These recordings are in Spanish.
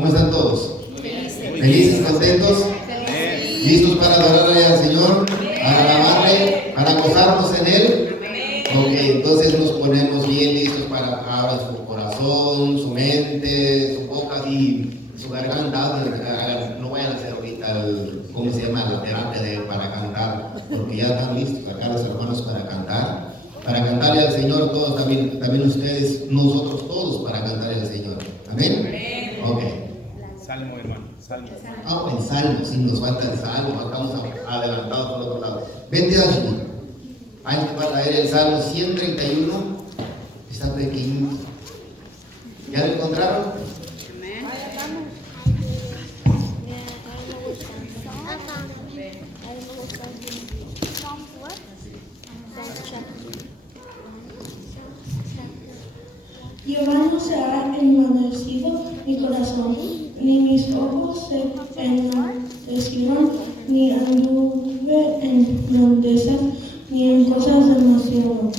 ¿Cómo están todos? ¿Felices, contentos? ¿Listos para adorar al Señor? ¿Para alabarle? ¿Para gozarnos en Él? Ok, entonces nos ponemos bien listos para abrir su corazón, su mente, su boca y su garganta. No vayan a hacer ahorita ¿cómo se llama? La terapia para cantar, porque ya están listos acá los hermanos para cantar. Para cantarle al Señor todos, también ustedes, nosotros todos para cantarle al Señor. ¿Amén? Ok. Salmo, hermano, salmo. El salmo, sí, nos falta el salmo, estamos adelantados por otro lado. Vente allí. Ahí va a traer el salmo 131. Está pequeño. ¿Ya lo encontraron? Jehová no se ha envanecido mi corazón, ni mis ojos se enaltecieron, ni anduve en grandezas, ni en cosas demasiado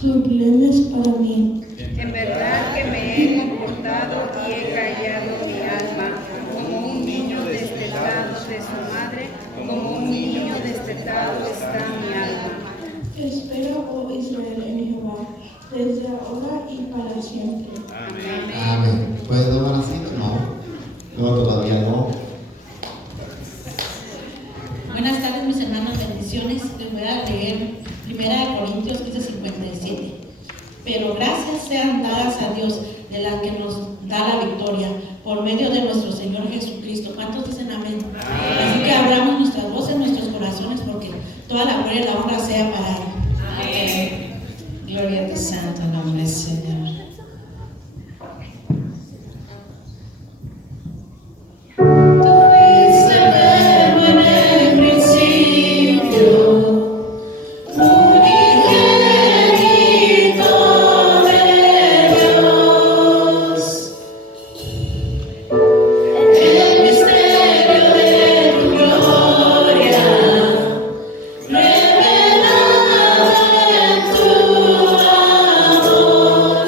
sublimes para mí. En verdad que me he comportado y he callado mi alma, como un niño destetado de su madre, como un niño destetado está mi alma. Espera, oh Israel, en Jehová, desde ahora y para siempre. Amén. Amén. ¿Puedes tomar así? No, todavía no. Buenas tardes, mis hermanos, bendiciones. Les voy a leer 1 Corintios 15:57. Pero gracias sean dadas a Dios, de la que nos da la victoria, por medio de nuestro Señor Jesucristo. ¿Cuántos dicen amén? Así que abramos nuestras voces, nuestros corazones, porque toda la gloria y la honra sea para Él. Amén. Gloria a tu santo nombre, Señor. Revelado en tu amor.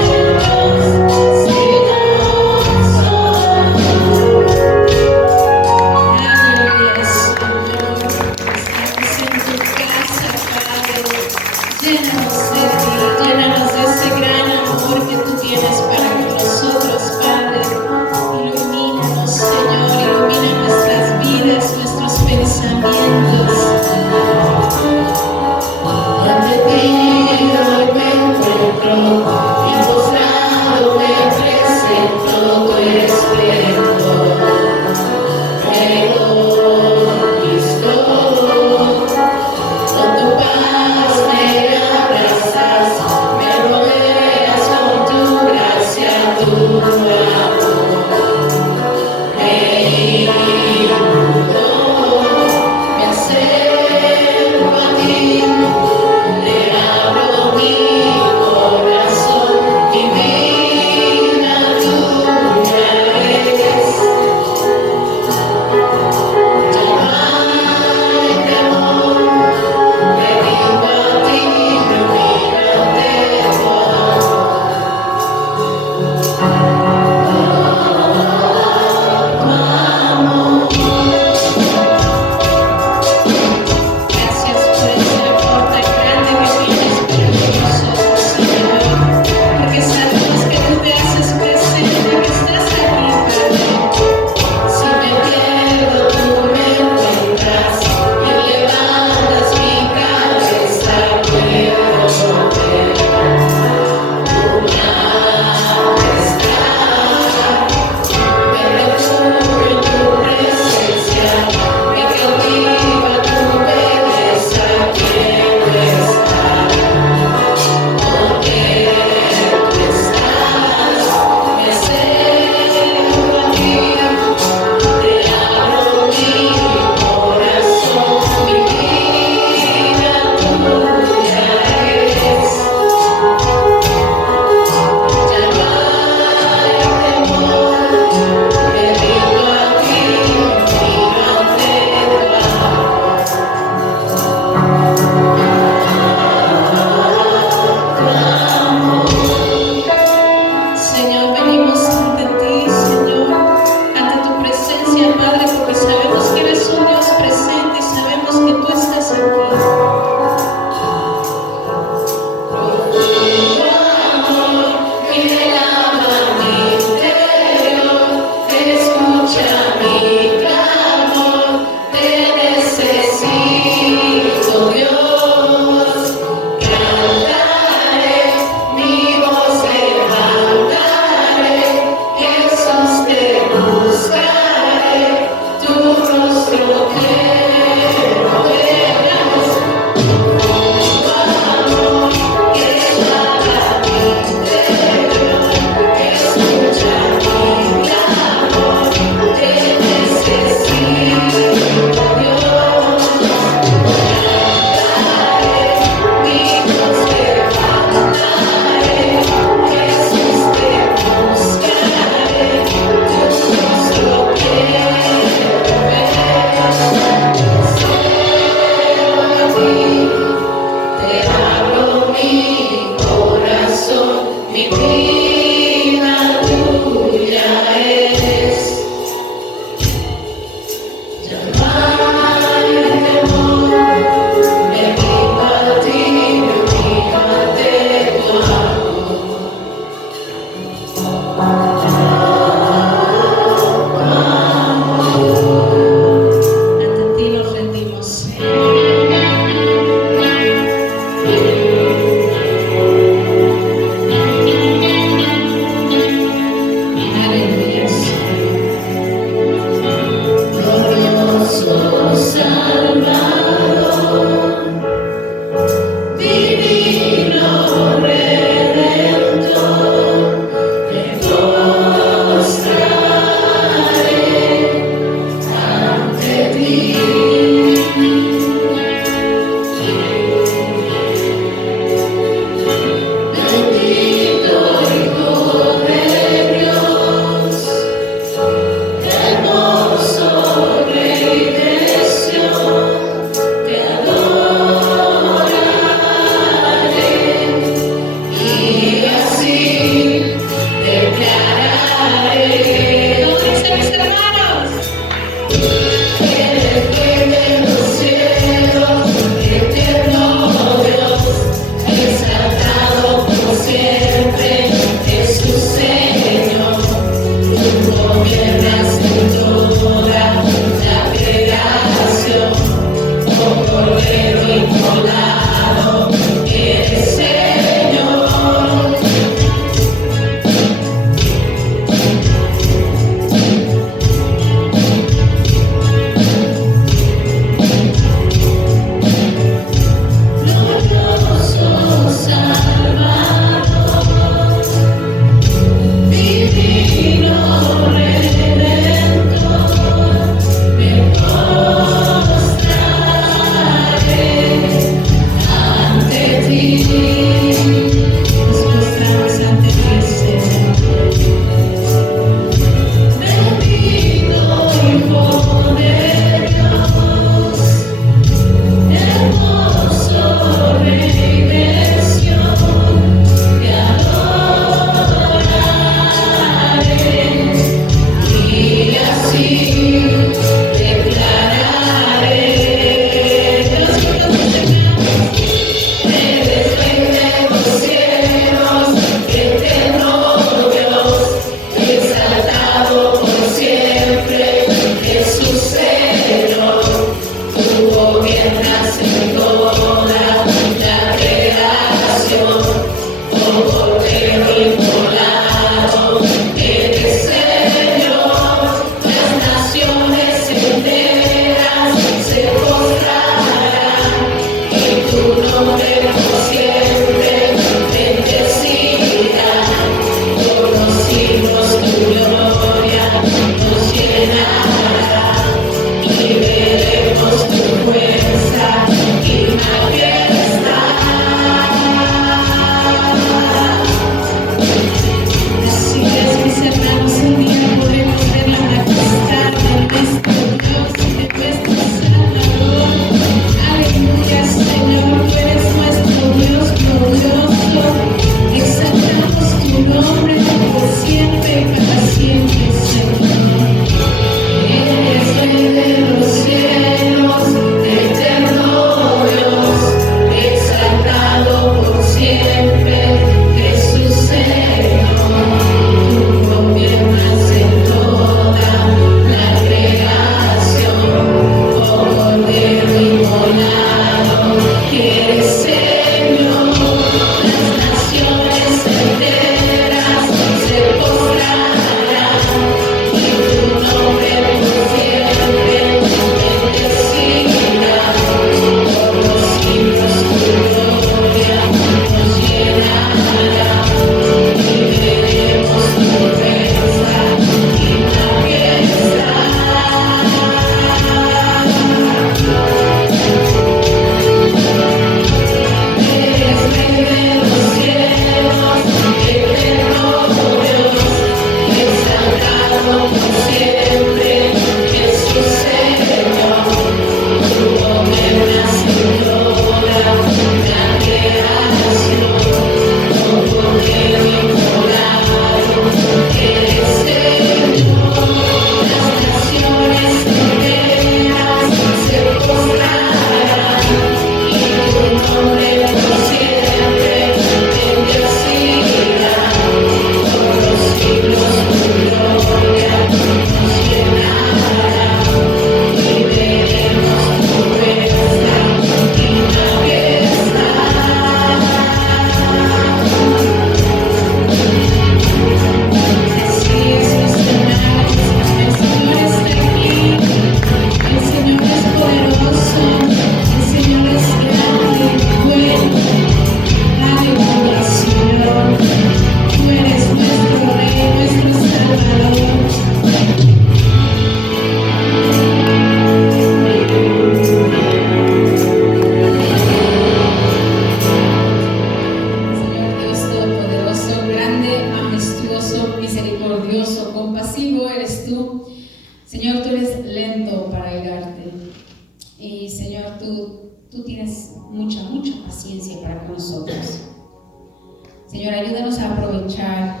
Señor, ayúdanos a aprovechar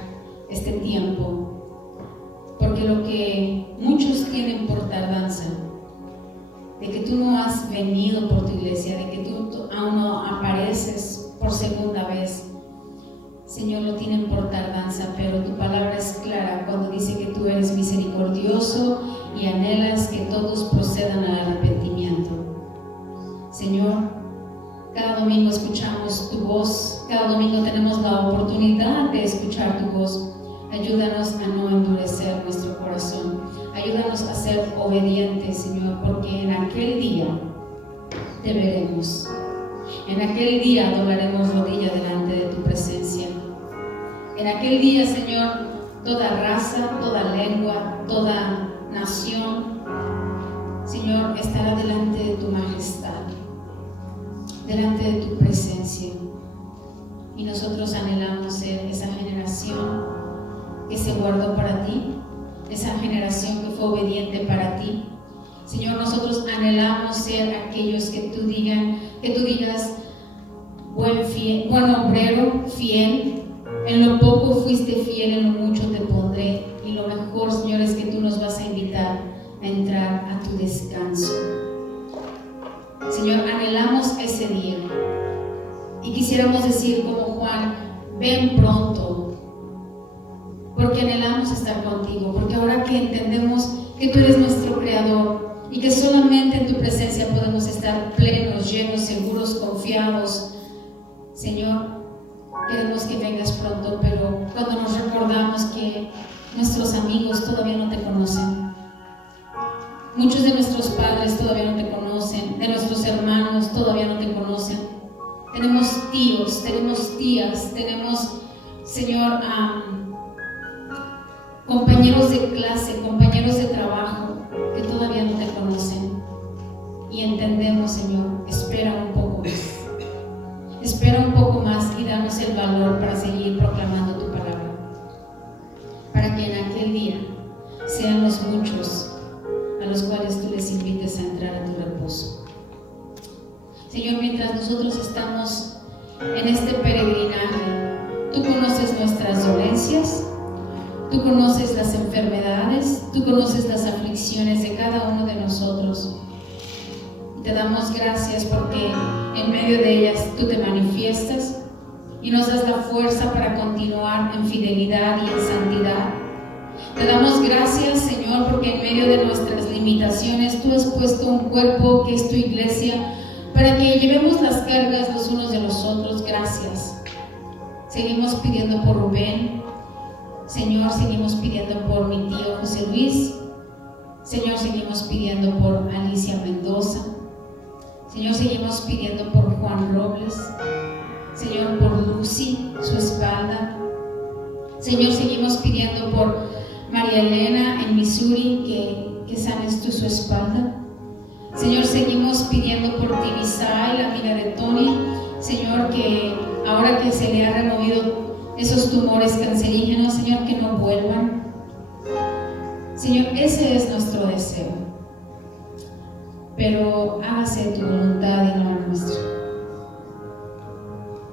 este tiempo, porque lo que muchos tienen por tardanza, de que tú no has venido por tu iglesia, de que tú aún no apareces por segunda vez, Señor, lo tienen por tardanza, pero tu palabra es clara cuando dice que tú eres misericordioso y anhelas que todos procedan al arrepentimiento. Señor, cada domingo escuchamos tu voz, cada domingo tenemos la oportunidad de escuchar tu voz. Ayúdanos a no endurecer nuestro corazón, Ayúdanos a ser obedientes, Señor, porque en aquel día te veremos. En aquel día doblaremos rodilla delante de tu presencia. En aquel día, Señor, toda raza, toda lengua, toda nación, Señor, estará delante de tu majestad, delante de tu presencia. Y nosotros anhelamos ser esa generación que se guardó para ti, esa generación que fue obediente para ti. Señor, nosotros anhelamos ser aquellos que tú digas, buen obrero, fiel. En lo poco fuiste fiel, en lo mucho te pondré. Y lo mejor, Señor, es que tú nos vas a invitar a entrar a tu descanso. Señor, anhelamos ese día. Y quisiéramos decir como Juan, ven pronto. Porque anhelamos estar contigo. Porque ahora que entendemos que tú eres nuestro Creador y que solamente en tu presencia podemos estar plenos, llenos, seguros, confiados, Señor, queremos que vengas pronto, pero cuando nos recordamos que nuestros amigos todavía no te conocen, muchos de nuestros padres todavía no te conocen, de nuestros hermanos todavía no te conocen, tenemos tíos, tenemos tías, tenemos, Señor, compañeros de clase, compañeros de trabajo que todavía no te conocen, y entendemos, Señor, espera un poco más. Espera un poco más y danos el valor para seguir proclamando tu palabra, para que en aquel día sean los muchos a los cuales tú les invites a entrar a tu reposo. Señor, mientras nosotros estamos en este peregrinaje, tú conoces nuestras dolencias, tú conoces las enfermedades, tú conoces las aflicciones de cada uno de nosotros. Te damos gracias porque en medio de ellas tú te manifiestas y nos das la fuerza para continuar en fidelidad y en santidad. Te damos gracias, Señor, porque en medio de nuestras limitaciones tú has puesto un cuerpo que es tu iglesia para que llevemos las cargas los unos de los otros. Gracias. Seguimos pidiendo por Rubén. Señor, seguimos pidiendo por mi tío José Luis. Señor, seguimos pidiendo por Alicia Mendoza. Señor, seguimos pidiendo por Juan Robles. Señor, por Lucy, su espalda. Señor, seguimos pidiendo por María Elena en Missouri, que sanes tú su espalda. Señor, seguimos pidiendo por Tibisay, la amiga de Tony. Señor, que ahora que se le ha removido esos tumores cancerígenos, Señor, que no vuelvan. Señor, ese es nuestro deseo. Pero hágase tu voluntad y no la nuestra.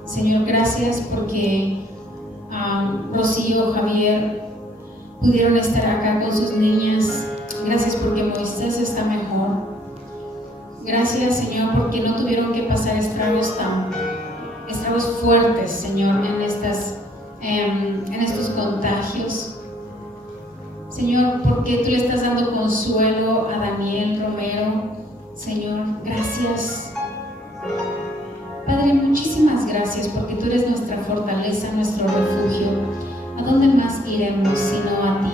Señor, gracias porque Rocío, Javier pudieron estar acá con sus niñas. Gracias porque Moisés está mejor. Gracias, Señor, porque no tuvieron que pasar estragos fuertes, Señor, en estos contagios. Señor, porque tú le estás dando consuelo a Daniel Romero. Señor, gracias. Padre, muchísimas gracias porque tú eres nuestra fortaleza, nuestro refugio. ¿A dónde más iremos sino a ti?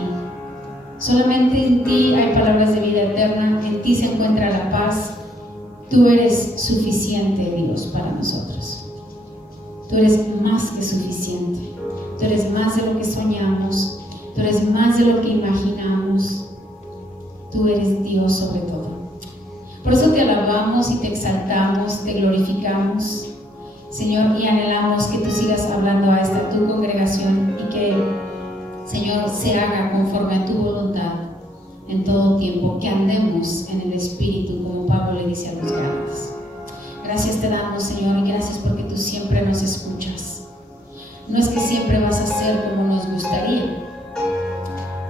Solamente en ti hay palabras de vida eterna, en ti se encuentra la paz. Tú eres suficiente, Dios, para nosotros. Tú eres más que suficiente. Tú eres más de lo que soñamos. Tú eres más de lo que imaginamos. Tú eres Dios sobre todo. Por eso te alabamos y te exaltamos, te glorificamos, Señor, y anhelamos que tú sigas hablando a esta tu congregación y que, Señor, se haga conforme a tu voluntad en todo tiempo, que andemos en el Espíritu, como Pablo le dice a los Gálatas. Gracias te damos, Señor, y gracias porque tú siempre nos escuchas. No es que siempre vas a hacer como nos gustaría,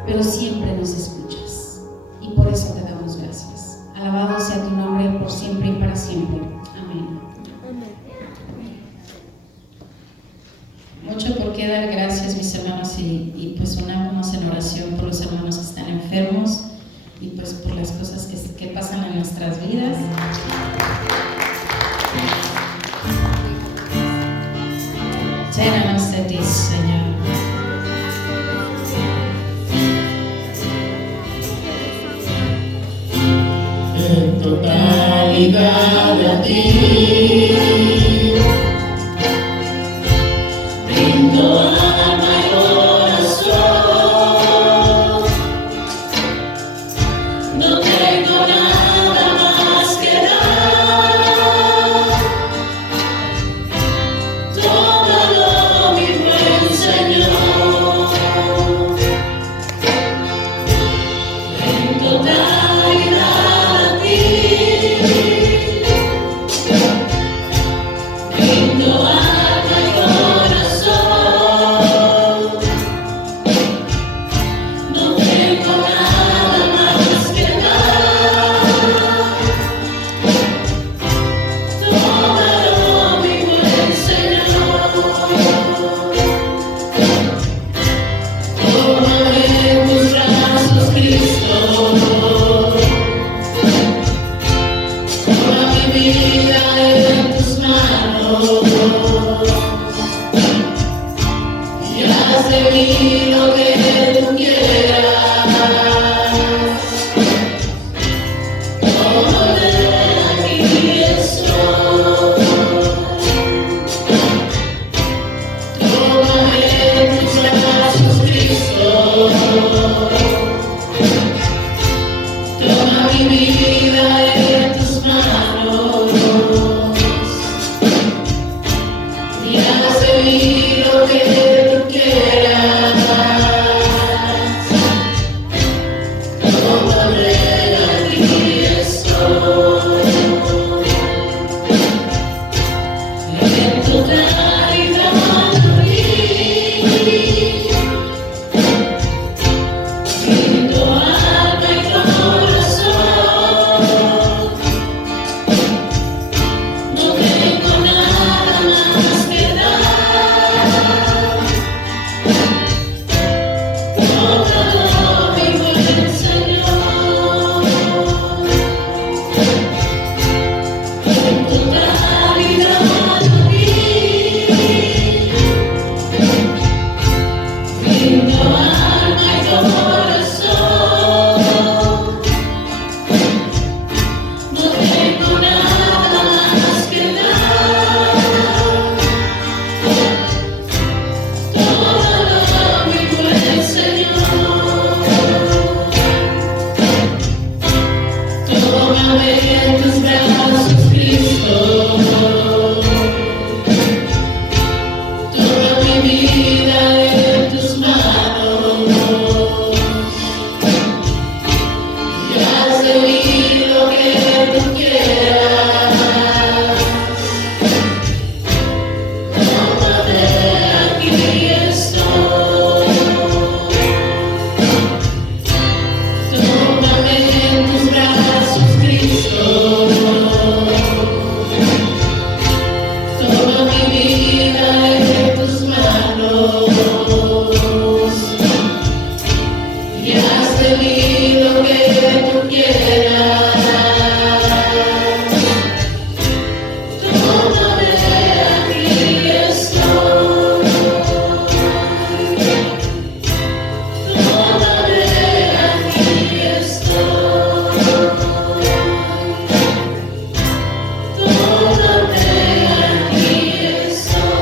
pero siempre nos escuchas, y por eso te damos gracias. Alabado sea tu nombre por siempre y para siempre. Amén. Mucho por qué dar gracias, mis hermanos, y pues unamos en oración por los hermanos que están enfermos y pues por las cosas que pasan en nuestras vidas. Llénanos de ti, Señor. totalidad a ti. Brindo alma y corazón, no tengo nada más que dar. Tómalo, mi buen Señor, en totalidad a ti. Brindo alma y corazón, no tengo nada más que dar. Tómalo, mi buen Señor. Tómame en tus brazos, Cristo. Toma mi vida en tus manos y haz de mí lo que tú quieras. Tómame, aquí estoy. Tómame en tus brazos, Cristo. Toma mi vida en tus manos y haz de mí lo que tú quieras. Tómame, aquí estoy. En totalidad a ti. Brindo alma y corazón, no tengo nada más que dar. Tómalo, mi buen Señor, en totalidad a ti. Brindo alma y corazón, no tengo nada más que dar. Tómalo, mi buen Señor. Tómame en tus brazos, Cristo. Toma mi vida en tus manos y haz de mí lo que tú quieras. Tómame, aquí estoy. Tómame en tus brazos, Cristo. Toma mi vida en tus manos y haz de mí lo que tú quieras. Tómame, aquí estoy. Tómame, aquí estoy. Tómame, aquí estoy.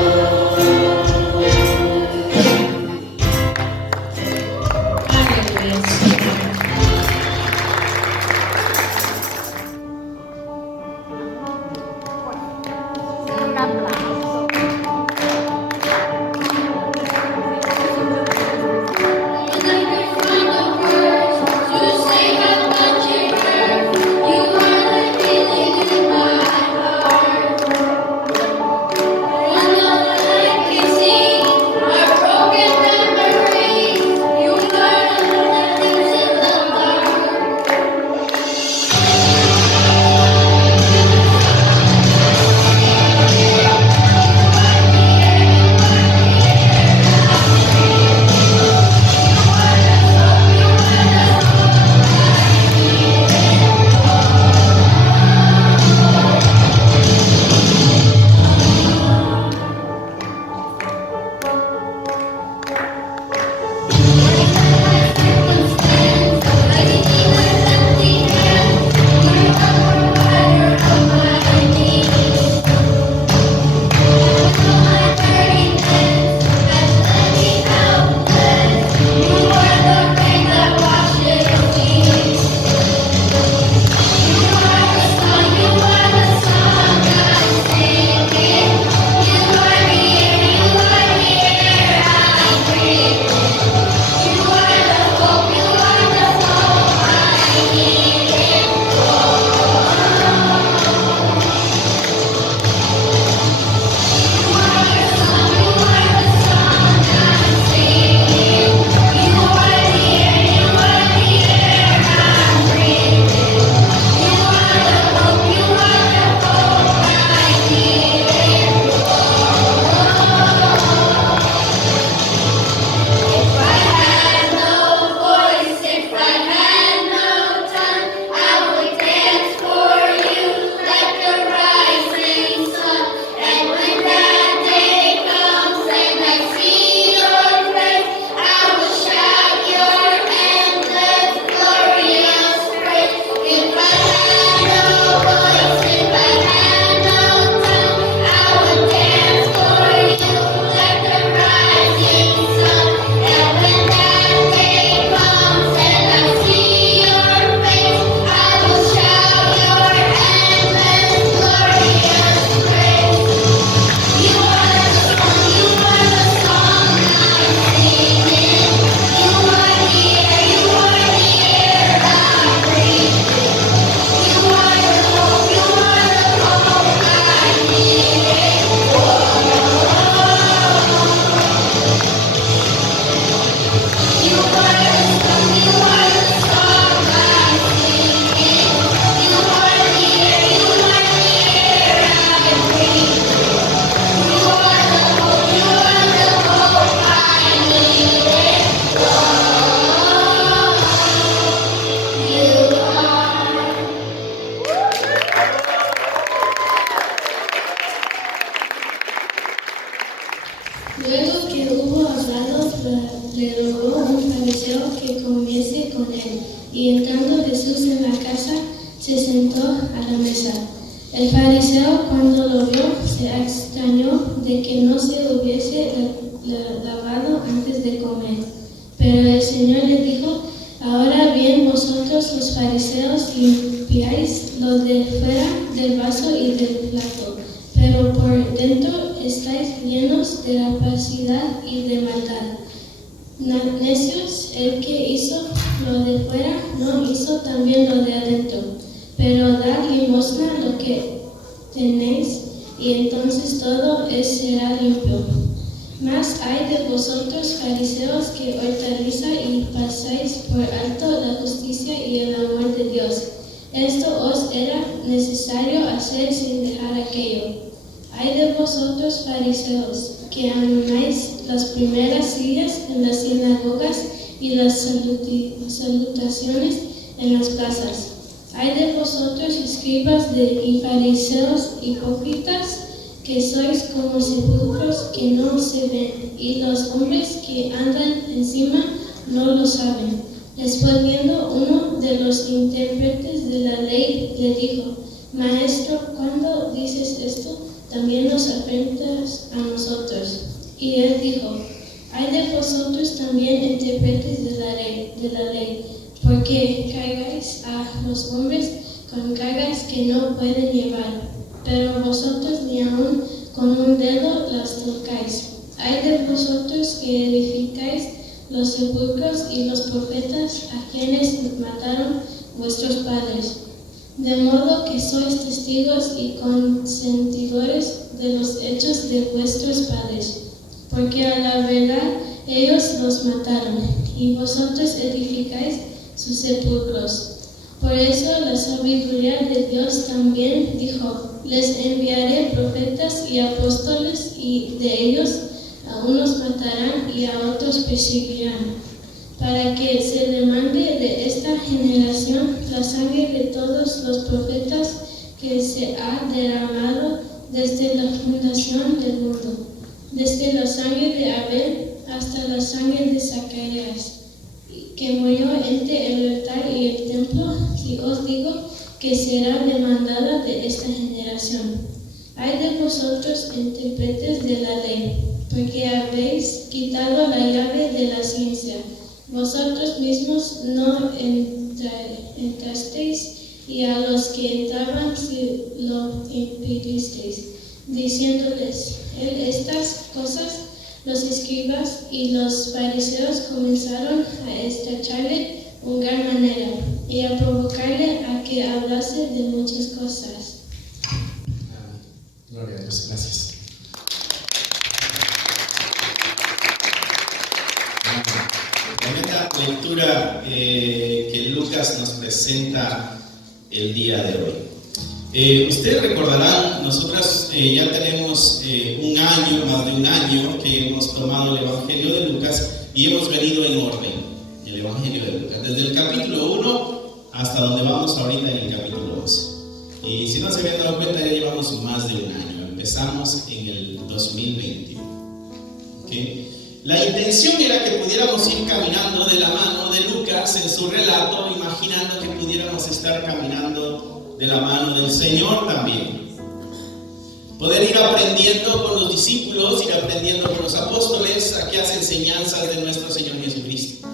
y entrando Jesús en la casa, se sentó a la mesa. El fariseo, cuando lo vio, se extrañó de que no se hubiese lavado antes de comer. Pero el Señor le dijo: ahora bien, vosotros los fariseos limpiáis lo de fuera del vaso y del plato, pero por dentro estáis llenos de rapacidad y de maldad. Necios, el que hizo lo de fuera no hizo también lo de adentro. Pero dad limosna lo que tenéis, y entonces todo será limpio. Mas hay de vosotros, fariseos, que hortaliza y pasáis por alto la justicia y el amor de Dios. Esto os era necesario hacer sin dejar aquello. Hay de vosotros, fariseos, que amáis las primeras sillas en las sinagogas y las salutaciones en las plazas. Hay de vosotros, escribas y fariseos hipócritas, que sois como sepulcros que no se ven, y los hombres que andan encima no lo saben. Respondiendo uno de los intérpretes de la ley, le dijo: Maestro, cuando dices esto, también nos afrentas a nosotros. Y él dijo: hay de vosotros también intérpretes de la ley, porque cargáis a los hombres con cargas que no pueden llevar, pero vosotros ni aun con un dedo las tocáis. Hay de vosotros que edificáis los sepulcros y los profetas a quienes mataron vuestros padres, de modo que sois testigos y consentidores de los hechos de vuestros padres, porque a la verdad ellos los mataron, y vosotros edificáis sus sepulcros. Por eso la sabiduría de Dios también dijo: les enviaré profetas y apóstoles, y de ellos a unos matarán y a otros perseguirán, para que se demande de esta generación la sangre de todos los profetas que se ha derramado desde la fundación del mundo, desde la sangre de Abel hasta la sangre de Zacarías, que murió entre el altar y el templo. Y os digo que será demandada de esta generación. Hay de vosotros, intérpretes de la ley, porque habéis quitado la llave de la ciencia. Vosotros mismos no entrasteis, y a los que entraban si lo impedisteis, diciéndoles estas cosas. Los escribas y los fariseos comenzaron a estrecharle en gran manera y a provocarle a que hablase de muchas cosas. Gloria a Dios, gracias. Tremenda lectura que Lucas nos presenta el día de hoy. Ustedes recordarán, nosotros ya tenemos un año, más de un año, que hemos tomado el Evangelio de Lucas y hemos venido en orden, el Evangelio de Lucas, desde el capítulo 1 hasta donde vamos ahorita en el capítulo 11. Y si no se habían dado cuenta, ya llevamos más de un año, empezamos en el 2021. ¿Okay? La intención era que pudiéramos ir caminando de la mano de Lucas en su relato, imaginando que pudiéramos estar caminando de la mano del Señor también. Poder ir aprendiendo con los discípulos, ir aprendiendo con los apóstoles aquellas enseñanzas de nuestro Señor Jesucristo.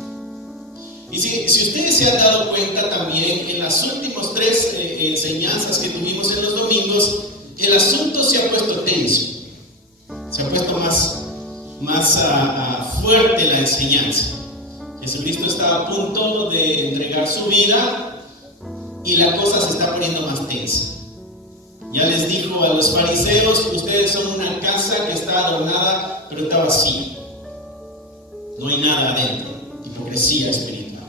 Y si ustedes se han dado cuenta también, en las últimas 3 enseñanzas que tuvimos en los domingos, el asunto se ha puesto tenso, se ha puesto más fuerte la enseñanza. Jesucristo está a punto de entregar su vida y la cosa se está poniendo más tensa. Ya les dijo a los fariseos: ustedes son una casa que está adornada pero está vacía, no hay nada adentro, hipocresía espiritual.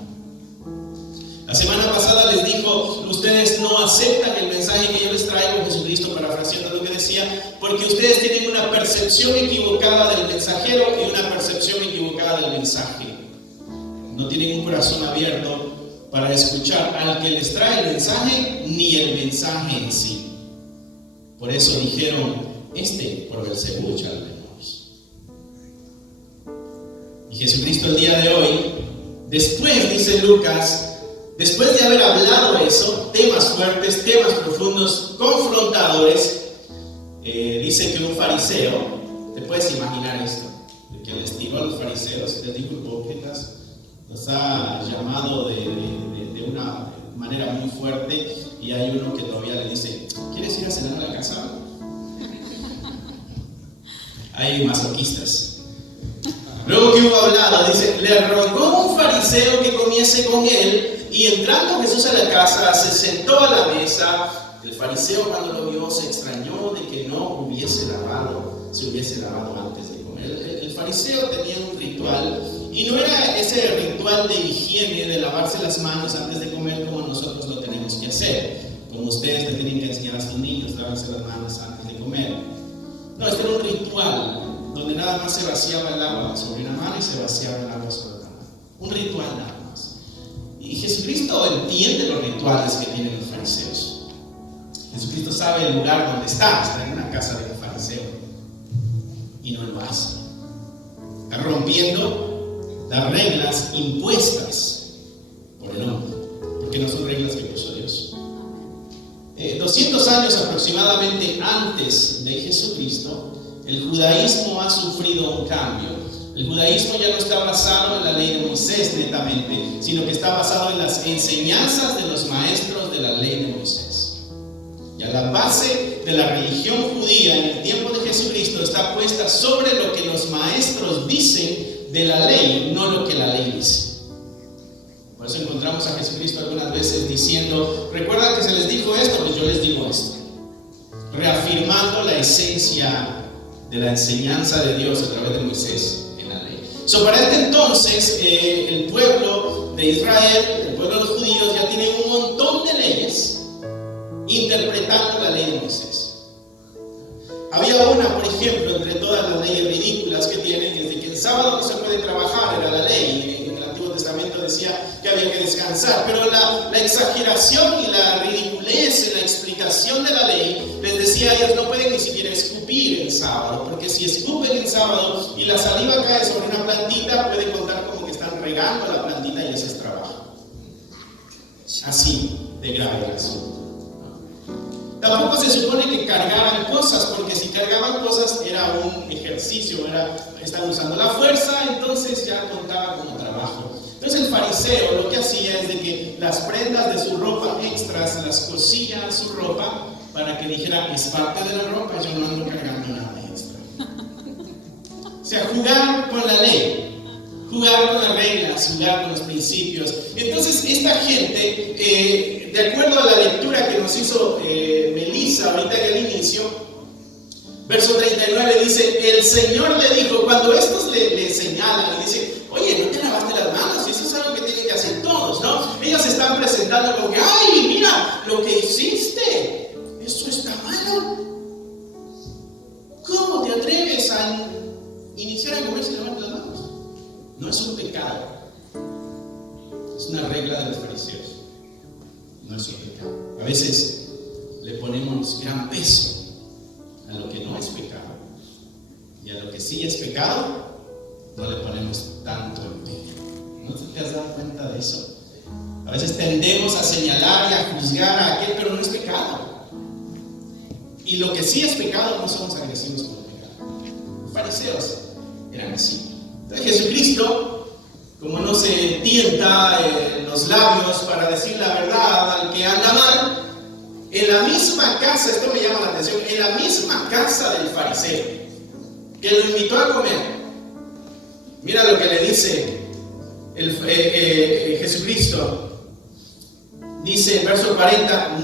La semana pasada les dijo: ustedes no aceptan el mensaje que yo les traigo. Jesucristo, parafraseando lo que decía, porque ustedes tienen una percepción equivocada del mensajero y una percepción equivocada del mensaje. No tienen un corazón abierto para escuchar al que les trae el mensaje, ni el mensaje en sí. Por eso dijeron: por Belzebú echa demonios. Y Jesucristo el día de hoy, después, dice Lucas, Después de haber hablado eso, temas fuertes, temas profundos, confrontadores, dice que un fariseo, ¿te puedes imaginar esto? De que les tiró a los fariseos y les dijo hipócritas, los ha llamado de una manera muy fuerte, y hay uno que todavía le dice, ¿quieres ir a cenar a la casa? Hay masoquistas. Luego que hubo hablado, dice, le rogó un fariseo que comiese con él, y entrando Jesús a la casa, se sentó a la mesa. El fariseo, cuando lo vio, se extrañó de que no se hubiese lavado antes de comer. El fariseo tenía un ritual, y no era ese ritual de higiene, de lavarse las manos antes de comer como nosotros lo tenemos que hacer. Como ustedes le tienen que enseñar a sus niños, lavarse las manos antes de comer. No, este era un ritual donde nada más se vaciaba el agua sobre una mano y se vaciaba el agua sobre otra mano. Un ritual nada más. Y Jesucristo entiende los rituales que tienen los fariseos. Jesucristo sabe el lugar donde está en una casa de un fariseo, y no lo hace. Está rompiendo las reglas impuestas por el hombre, porque no son reglas que puso Dios. 200 años aproximadamente antes de Jesucristo, el judaísmo ha sufrido un cambio. El judaísmo ya no está basado en la ley de Moisés netamente, sino que está basado en las enseñanzas de los maestros de la ley de Moisés. Ya la base de la religión judía en el tiempo de Jesucristo está puesta sobre lo que los maestros dicen de la ley, no lo que la ley dice. Por eso encontramos a Jesucristo algunas veces diciendo, ¿recuerdan que se les dijo esto? Pues yo les digo esto. Reafirmando la esencia de la enseñanza de Dios a través de Moisés en la ley. Para este entonces, el pueblo de Israel, el pueblo de los judíos, ya tiene un montón de leyes interpretando la ley de Moisés. Había una, por ejemplo, entre todas las leyes ridículas que tienen, es de que el sábado no se puede trabajar, era la ley. En el Antiguo Testamento decía que había que descansar, pero la exageración y la ridiculez en la explicación de la ley les decía a ellos, no pueden ni siquiera escupir en sábado, porque si escupen en sábado y la saliva cae sobre una plantita, puede contar como que están regando la plantita y ese es trabajo. Así de grave el asunto. Tampoco se supone que cargaban cosas, porque si cargaban cosas era un ejercicio, estaban usando la fuerza, entonces ya contaba como trabajo. Entonces el fariseo lo que hacía es de que las prendas de su ropa extras las cosía en su ropa para que dijera, es parte de la ropa, yo no ando cargando nada extra. O sea, jugar con la ley, jugar con las reglas, jugar con los principios. Entonces esta gente, de acuerdo a la lectura que nos hizo Melissa ahorita en el inicio, verso 39 dice, el Señor le dijo, cuando estos le señalan y dicen, oye, no te lavaste las manos, y eso es algo que tienen que hacer todos, ¿no? Ellos se están presentando como que, ay, mira, lo que hiciste, eso está malo. ¿Cómo te atreves a iniciar a comer sin lavarte las manos? No es un pecado, es una regla de los fariseos. No es un pecado. A veces le ponemos gran peso a lo que no es pecado, y a lo que sí es pecado no le ponemos tanto empeño. ¿No te has dado cuenta de eso? A veces tendemos a señalar y a juzgar a aquel, pero no es pecado. Y lo que sí es pecado, no somos agresivos con el pecado. Los fariseos eran así. Entonces Jesucristo, como no se tienta los labios para decir la verdad al que anda mal, en la misma casa, esto me llama la atención, en la misma casa del fariseo que lo invitó a comer, mira lo que le dice Jesucristo. Dice en verso 40,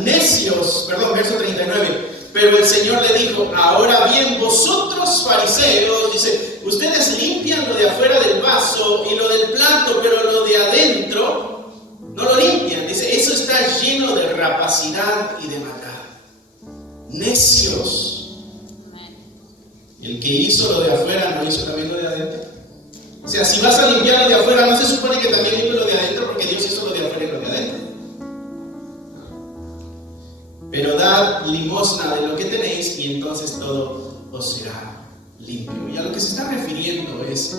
verso 39, pero el Señor le dijo, ahora bien, vosotros fariseos, dice, ustedes limpian lo de afuera del vaso y lo del plato, pero lo de adentro no lo limpian. Dice, eso está lleno de rapacidad y de maldad. Necios. El que hizo lo de afuera, ¿no hizo también lo de adentro? O sea, si vas a limpiar lo de afuera, no se supone que también limpie lo de adentro, porque Dios hizo lo de afuera y lo de adentro. Pero dad limosna de lo que tenéis, y entonces todo os será limpio. Y a lo que se está refiriendo es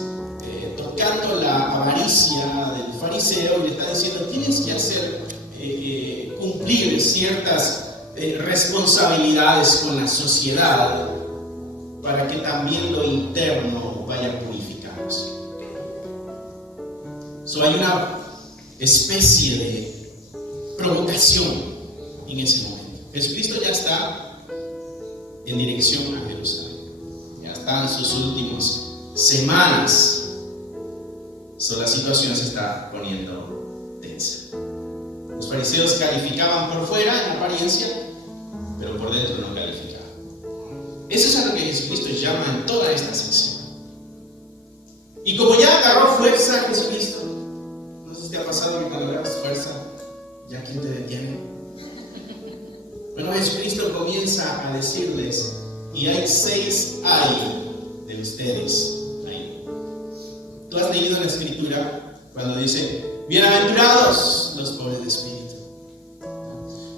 tocando la avaricia del fariseo, y le está diciendo: tienes que hacer cumplir ciertas responsabilidades con la sociedad para que también lo interno vaya purificándose. Hay una especie de provocación en ese momento. Jesucristo ya está en dirección a Jerusalén, ya están sus últimas semanas. La situación se está poniendo tensa. Los fariseos calificaban por fuera, en apariencia, pero por dentro no calificaban. Eso es a lo que Jesucristo llama en toda esta sección. Y como ya agarró fuerza Jesucristo, no sé si te ha pasado que cuando agarras fuerza, ¿ya quién te detiene? Bueno, Jesucristo comienza a decirles: y hay 6 ay de ustedes ahí. Tú has leído en la Escritura cuando dice: bienaventurados los pobres de espíritu,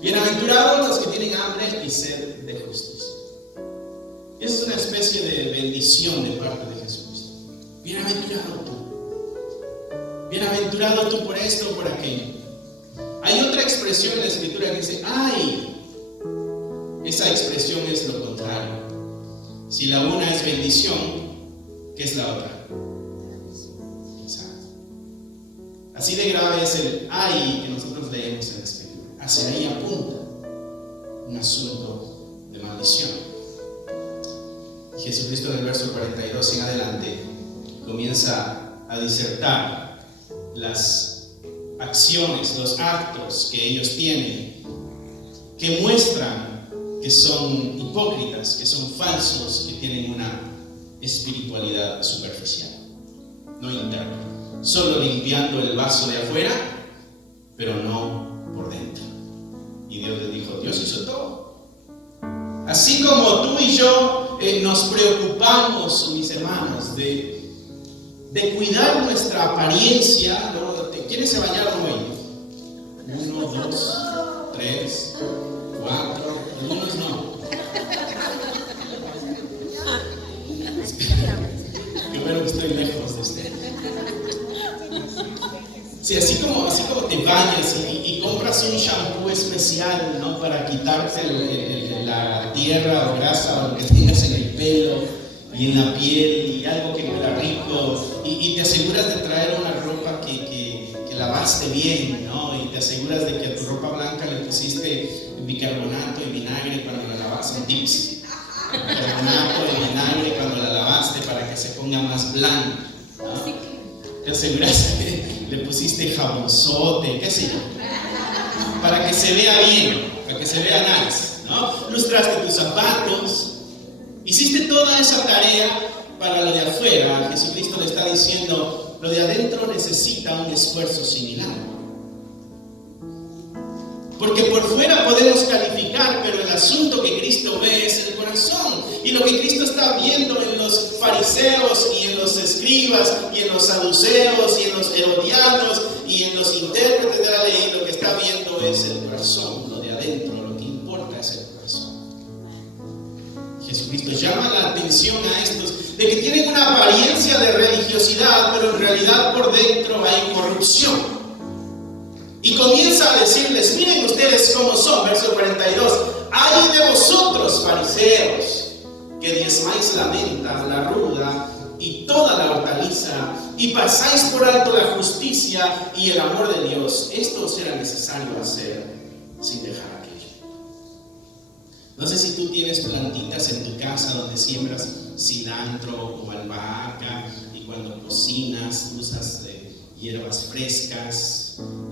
bienaventurados los que tienen hambre y sed de justicia. Esa es una especie de bendición de parte de Jesucristo. Bienaventurado tú por esto o por aquello. Hay otra expresión en la Escritura que dice ay. Esa expresión es lo contrario. Si la una es bendición, ¿qué es la otra? Exacto. Así de grave es el ay que nosotros leemos en la Escritura. Hacia ahí apunta un asunto de maldición. Jesucristo en el verso 42 en adelante comienza a disertar las acciones, los actos que ellos tienen, que muestran que son hipócritas, que son falsos, que tienen una espiritualidad superficial, no interna, solo limpiando el vaso de afuera, pero no por dentro. Y Dios les dijo: Dios hizo todo. Así como tú y yo nos preocupamos, mis hermanos, de cuidar nuestra apariencia, ¿no? ¿Quiénes se bañaron hoy? 1, 2, 3, 4, algunos no. Qué bueno que estoy lejos de usted. Sí, así como te bañas y compras un shampoo especial, ¿no? Para quitarte la tierra o grasa o lo que tengas en el pelo y en la piel, y algo que huela rico, y te aseguras de traer una ropa que lavaste bien, ¿no? Y te aseguras de que a tu ropa blanca le pusiste bicarbonato y vinagre cuando la lavaste, tips. Bicarbonato y vinagre cuando la lavaste para que se ponga más blanca, ¿no? Te aseguras que le pusiste jabonzote, qué sé yo, para que se vea bien, para que se vea nice, ¿no? Lustraste tus zapatos, hiciste toda esa tarea para lo de afuera. Jesucristo le está diciendo: lo de adentro necesita un esfuerzo similar. Porque por fuera podemos calificar, pero el asunto que Cristo ve es el corazón. Y lo que Cristo está viendo en los fariseos y en los escribas y en los saduceos y en los herodianos y en los intérpretes de la ley, lo que está viendo es el corazón, lo de adentro. Lo que importa es el corazón. Jesucristo llama la atención a estos de que tienen una apariencia de religiosidad, pero en realidad por dentro hay corrupción. Y comienza a decirles: miren ustedes cómo son, verso 42. Ay de vosotros, fariseos, que diezmáis la menta, la ruda y toda la hortaliza, y pasáis por alto la justicia y el amor de Dios. Esto os era necesario hacer sin dejar aquello. No sé si tú tienes plantitas en tu casa donde siembras cilantro o albahaca, y cuando cocinas usas hierbas frescas.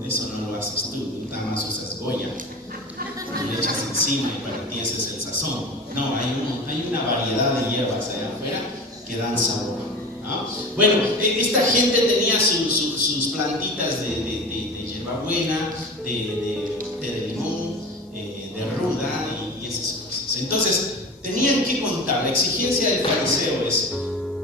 Eso no lo haces tú nada más usas goya y le echas encima, y para ti ese es el sazón. No, hay una variedad de hierbas allá afuera que dan sabor, ¿no? Bueno, esta gente tenía sus plantitas de hierbabuena, de limón, de ruda y esas cosas. Entonces tenían que contar. La exigencia del fariseo es: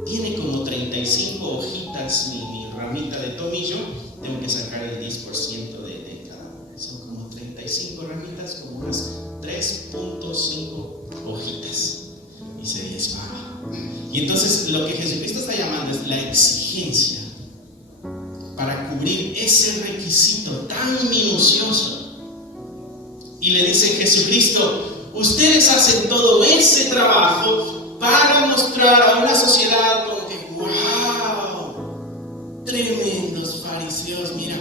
tiene como 35 hojitas mi ramita de tomillo, tengo que sacar el 10% de cada una. Son como 35 ramitas, como unas 3.5 hojitas. Y se diezmaba. Y entonces lo que Jesucristo está llamando es la exigencia para cubrir ese requisito tan minucioso. Y le dice Jesucristo: ustedes hacen todo ese trabajo para mostrar a una sociedad como que ¡wow! Tremendos fariseos, mira,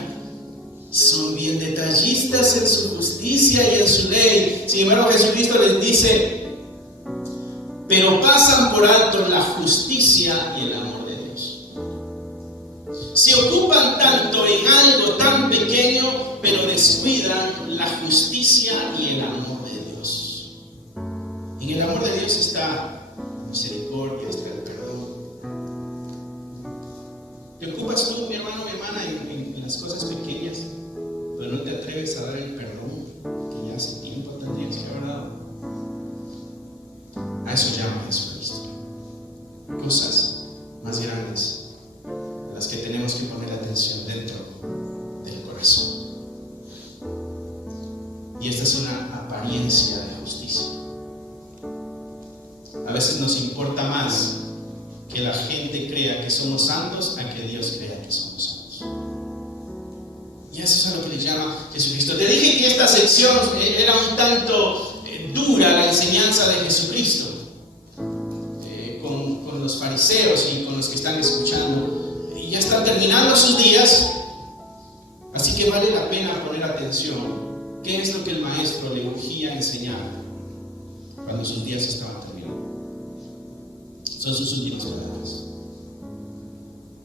son bien detallistas en su justicia y en su ley. Sin embargo, Jesucristo les dice: pero pasan por alto la justicia y el amor de Dios. Se ocupan tanto en algo tan pequeño, pero descuidan la justicia y el amor de Dios. En el amor de Dios está misericordia, está el perdón. Te ocupas tú, mi hermano, mi hermana, en las cosas pequeñas, pero no te atreves a dar el perdón que ya hace tiempo tendrías que haber dado. A eso llama Jesucristo. Cosas más grandes a las que tenemos que poner atención dentro del corazón. Y esta es una apariencia de justicia. A veces nos importa más que la gente crea que somos santos a que Dios crea que somos santos. Y eso es a lo que le llama Jesucristo. Te dije que esta sección era un tanto dura, la enseñanza de Jesucristo, con los fariseos y con los que están escuchando. Y ya están terminando sus días, así que vale la pena poner atención. ¿Qué es lo que el maestro le urgía enseñar cuando sus días estaban terminando? Son sus últimas palabras.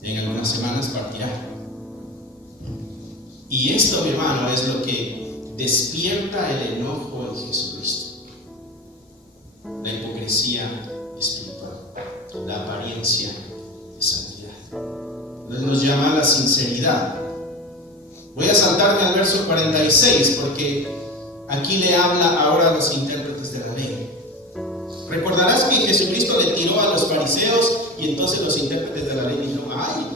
En algunas semanas partirá. Y esto, mi hermano, es lo que despierta el enojo en Jesucristo. La hipocresía espiritual, la apariencia de santidad. Entonces nos llama a la sinceridad. Voy a saltarme al verso 46 porque aquí le habla ahora a los intérpretes de la ley. Recordarás que Jesucristo le tiró a los fariseos y entonces los intérpretes de la ley dijeron: ay,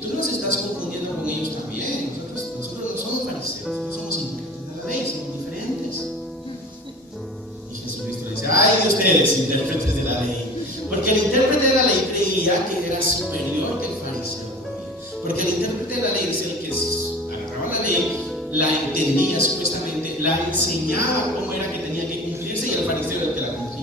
tú nos estás confundiendo con ellos también. Nosotros no somos fariseos, no somos intérpretes de la ley, somos diferentes. Y Jesucristo le dice: ay de ustedes, intérpretes de la ley, porque el intérprete de la ley creía que era superior que el fariseo. Porque el intérprete de la ley es el que agarraba la ley, la entendía supuestamente, la enseñaba cómo era que tenía que cumplirse, y el fariseo era el que la cumplía.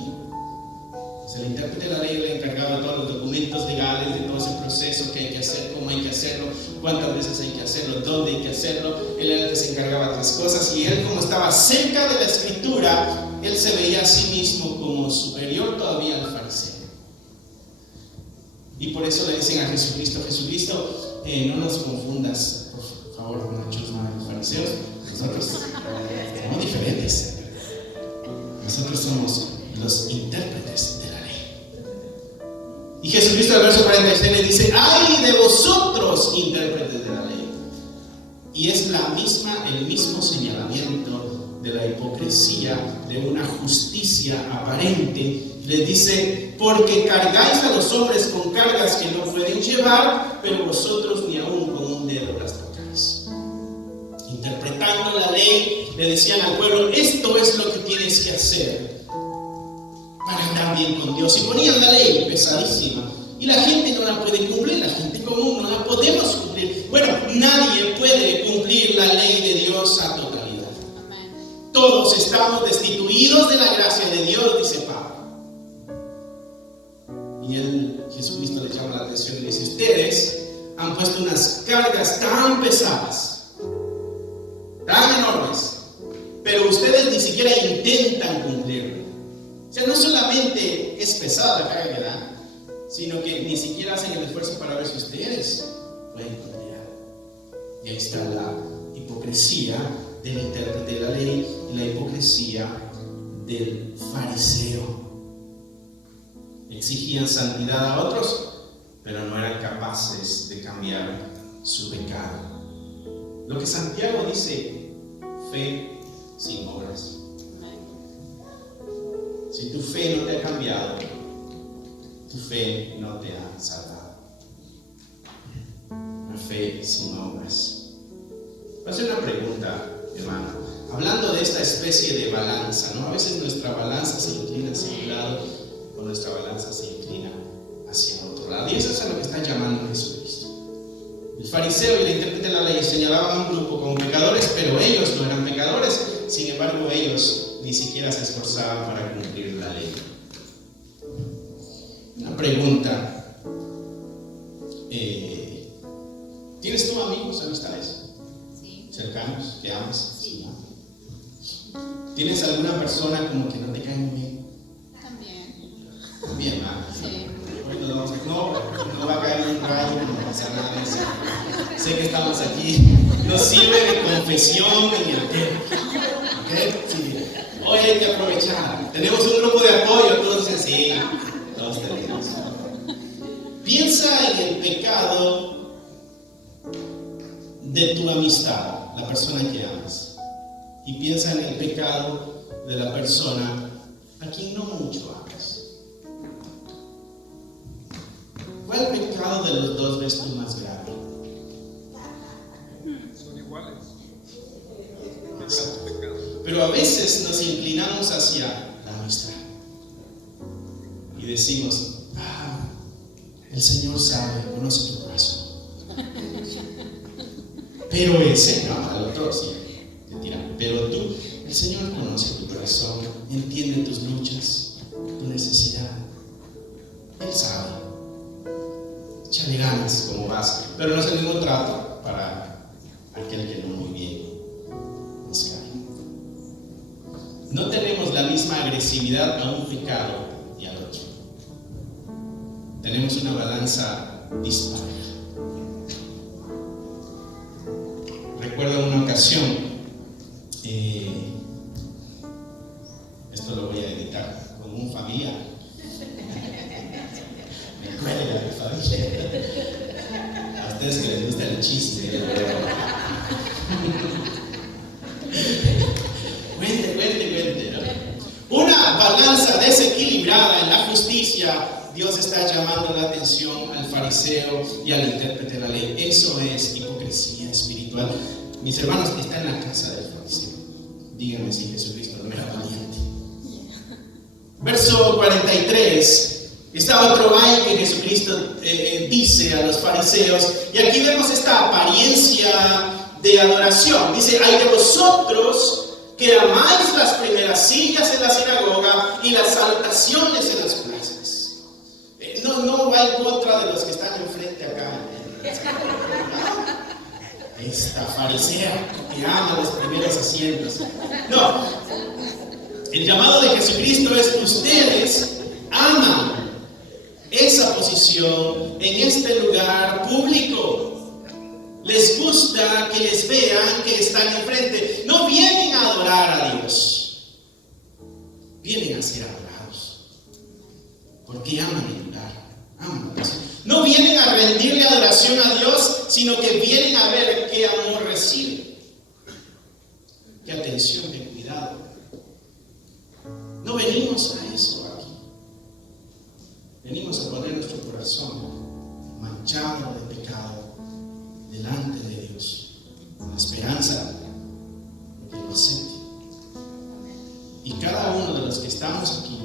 El intérprete de la ley le encargaba de todos los documentos legales, de todo ese proceso que hay que hacer, cómo hay que hacerlo, cuántas veces hay que hacerlo, dónde hay que hacerlo. Él era el que se encargaba de las cosas, y él, como estaba cerca de la escritura, él se veía a sí mismo como superior todavía al fariseo. Y por eso le dicen a Jesucristo: Jesucristo, no nos confundas, por favor, con los fariseos. Nosotros somos diferentes. Nosotros somos los intérpretes de la ley. Y Jesucristo, en el verso 46, le dice: ¡ay de vosotros, intérpretes de la ley! Y es el mismo señalamiento de la hipocresía, de una justicia aparente. Les dice: porque cargáis a los hombres con cargas que no pueden llevar, pero vosotros ni aún con un dedo las tocáis. Interpretando la ley, le decían al pueblo: esto es lo que tienes que hacer para andar bien con Dios. Y ponían la ley pesadísima, y la gente no la puede cumplir, la gente común no la podemos cumplir. Bueno, nadie puede cumplir la ley de Dios a totalidad. Todos estamos destituidos de la gracia de Dios, dice Pablo. Y Jesucristo le llama la atención y le dice: ustedes han puesto unas cargas tan pesadas, tan enormes, pero ustedes ni siquiera intentan cumplirlo. O sea, no solamente es pesada la carga, ¿verdad?, sino que ni siquiera hacen el esfuerzo para ver si ustedes pueden cumplir. Y ahí está la hipocresía del intérprete de la ley y la hipocresía del fariseo. Exigían santidad a otros, pero no eran capaces de cambiar su pecado. Lo que Santiago dice: fe sin obras. Si tu fe no te ha cambiado, tu fe no te ha salvado. Una fe sin obras. Voy a hacer una pregunta, hermano. Hablando de esta especie de balanza, ¿no? A veces nuestra balanza se inclina hacia un lado, o nuestra balanza se inclina hacia Y eso es a lo que está llamando Jesucristo. El fariseo y la intérprete de la ley señalaban a un grupo como pecadores, pero ellos no eran pecadores. Sin embargo, ellos ni siquiera se esforzaban para cumplir la ley. Una pregunta. ¿Tienes tú amigos, amistades? Sí. ¿Cercanos? ¿Que amas? Sí. ¿Tienes alguna persona como que no te cae muy bien? También. Bien, ¿ah? Sí. Bueno, no va a caer un rayo, no va a pasar nada de eso. Sé que estamos aquí. Nos sirve de confesión en el templo. ¿Ok? Sí. Hoy hay que aprovechar. Tenemos un grupo de apoyo, entonces sí, todos tenemos. Piensa en el pecado de tu amistad, la persona que amas. Y piensa en el pecado de la persona a quien no mucho amas. ¿Cuál pecado de los dos ves tú más grave? Son iguales. Pero a veces nos inclinamos hacia la amistad y decimos, el Señor sabe, conoce tu corazón. Pero ese, no, al otro sí, te tiran. Pero tú, el Señor conoce tu corazón, entiende tus luchas, tu necesidad. Él sabe. Échale ganas como vas, pero no es el mismo trato para aquel que no muy bien nos cae. No tenemos la misma agresividad a un pecado y al otro. Tenemos una balanza dispara. Recuerdo una ocasión, esto lo voy a editar, con un familiar. Me cuelga mi familia. A ustedes que les gusta el chiste, Cuente, ¿no? Una balanza desequilibrada en la justicia. Dios está llamando la atención al fariseo y al intérprete de la ley. Eso es hipocresía espiritual. Mis hermanos, está en la casa del fariseo. Díganme si Jesucristo no era valiente. Verso 43. Está otro baile que Jesucristo dice a los fariseos. Y aquí vemos esta apariencia de adoración. Dice, hay de vosotros que amáis las primeras sillas en la sinagoga y las salutaciones en las plazas. No va en contra de los que están enfrente acá. Esta farisea que ama los primeros asientos. No. El llamado de Jesucristo es que ustedes aman esa posición en este lugar público. Les gusta que les vean que están enfrente. No vienen a adorar a Dios. Vienen a ser adorados. Porque aman el lugar. Aman. No vienen a rendirle adoración a Dios, sino que vienen a ver qué amor recibe. Qué atención, qué cuidado. No venimos a eso aquí. Venimos a poner nuestro corazón manchado de pecado delante de Dios, con la esperanza de que lo acepte. Y cada uno de los que estamos aquí,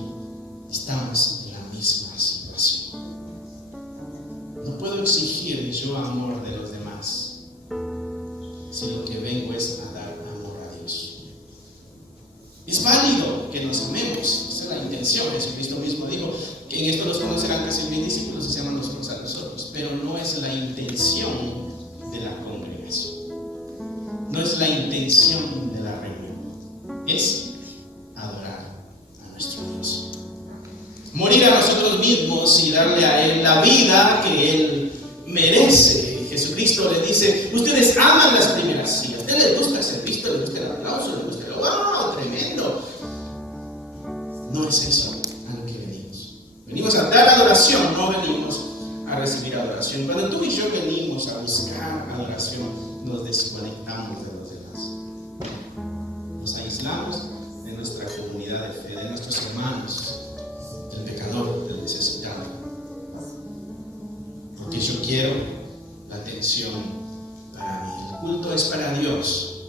estamos en la misma situación. No puedo exigir yo amor de los demás, si lo que vengo es a dar amor a Dios. Es válido que nos amemos, esa es la intención. Jesucristo mismo dijo que en esto los conocerán que son mis discípulos y se aman los unos a los otros, pero no es la intención de la congregación, no es la intención de la reunión, es adorar a nuestro Dios, morir a nosotros mismos y darle a Él la vida que Él merece. Jesucristo le dice, ustedes aman las primeras sillas, a ustedes les gusta ser visto, les gusta el aplauso, les gusta el ¡wow! Tremendo. No es eso a lo que venimos. Venimos a dar adoración, no venimos a recibir adoración. Cuando tú y yo venimos a buscar adoración, nos desconectamos de los demás. Nos aislamos de nuestra comunidad de fe, de nuestros hermanos, del pecador, del necesitado. Porque yo quiero la atención para mí. El culto es para Dios,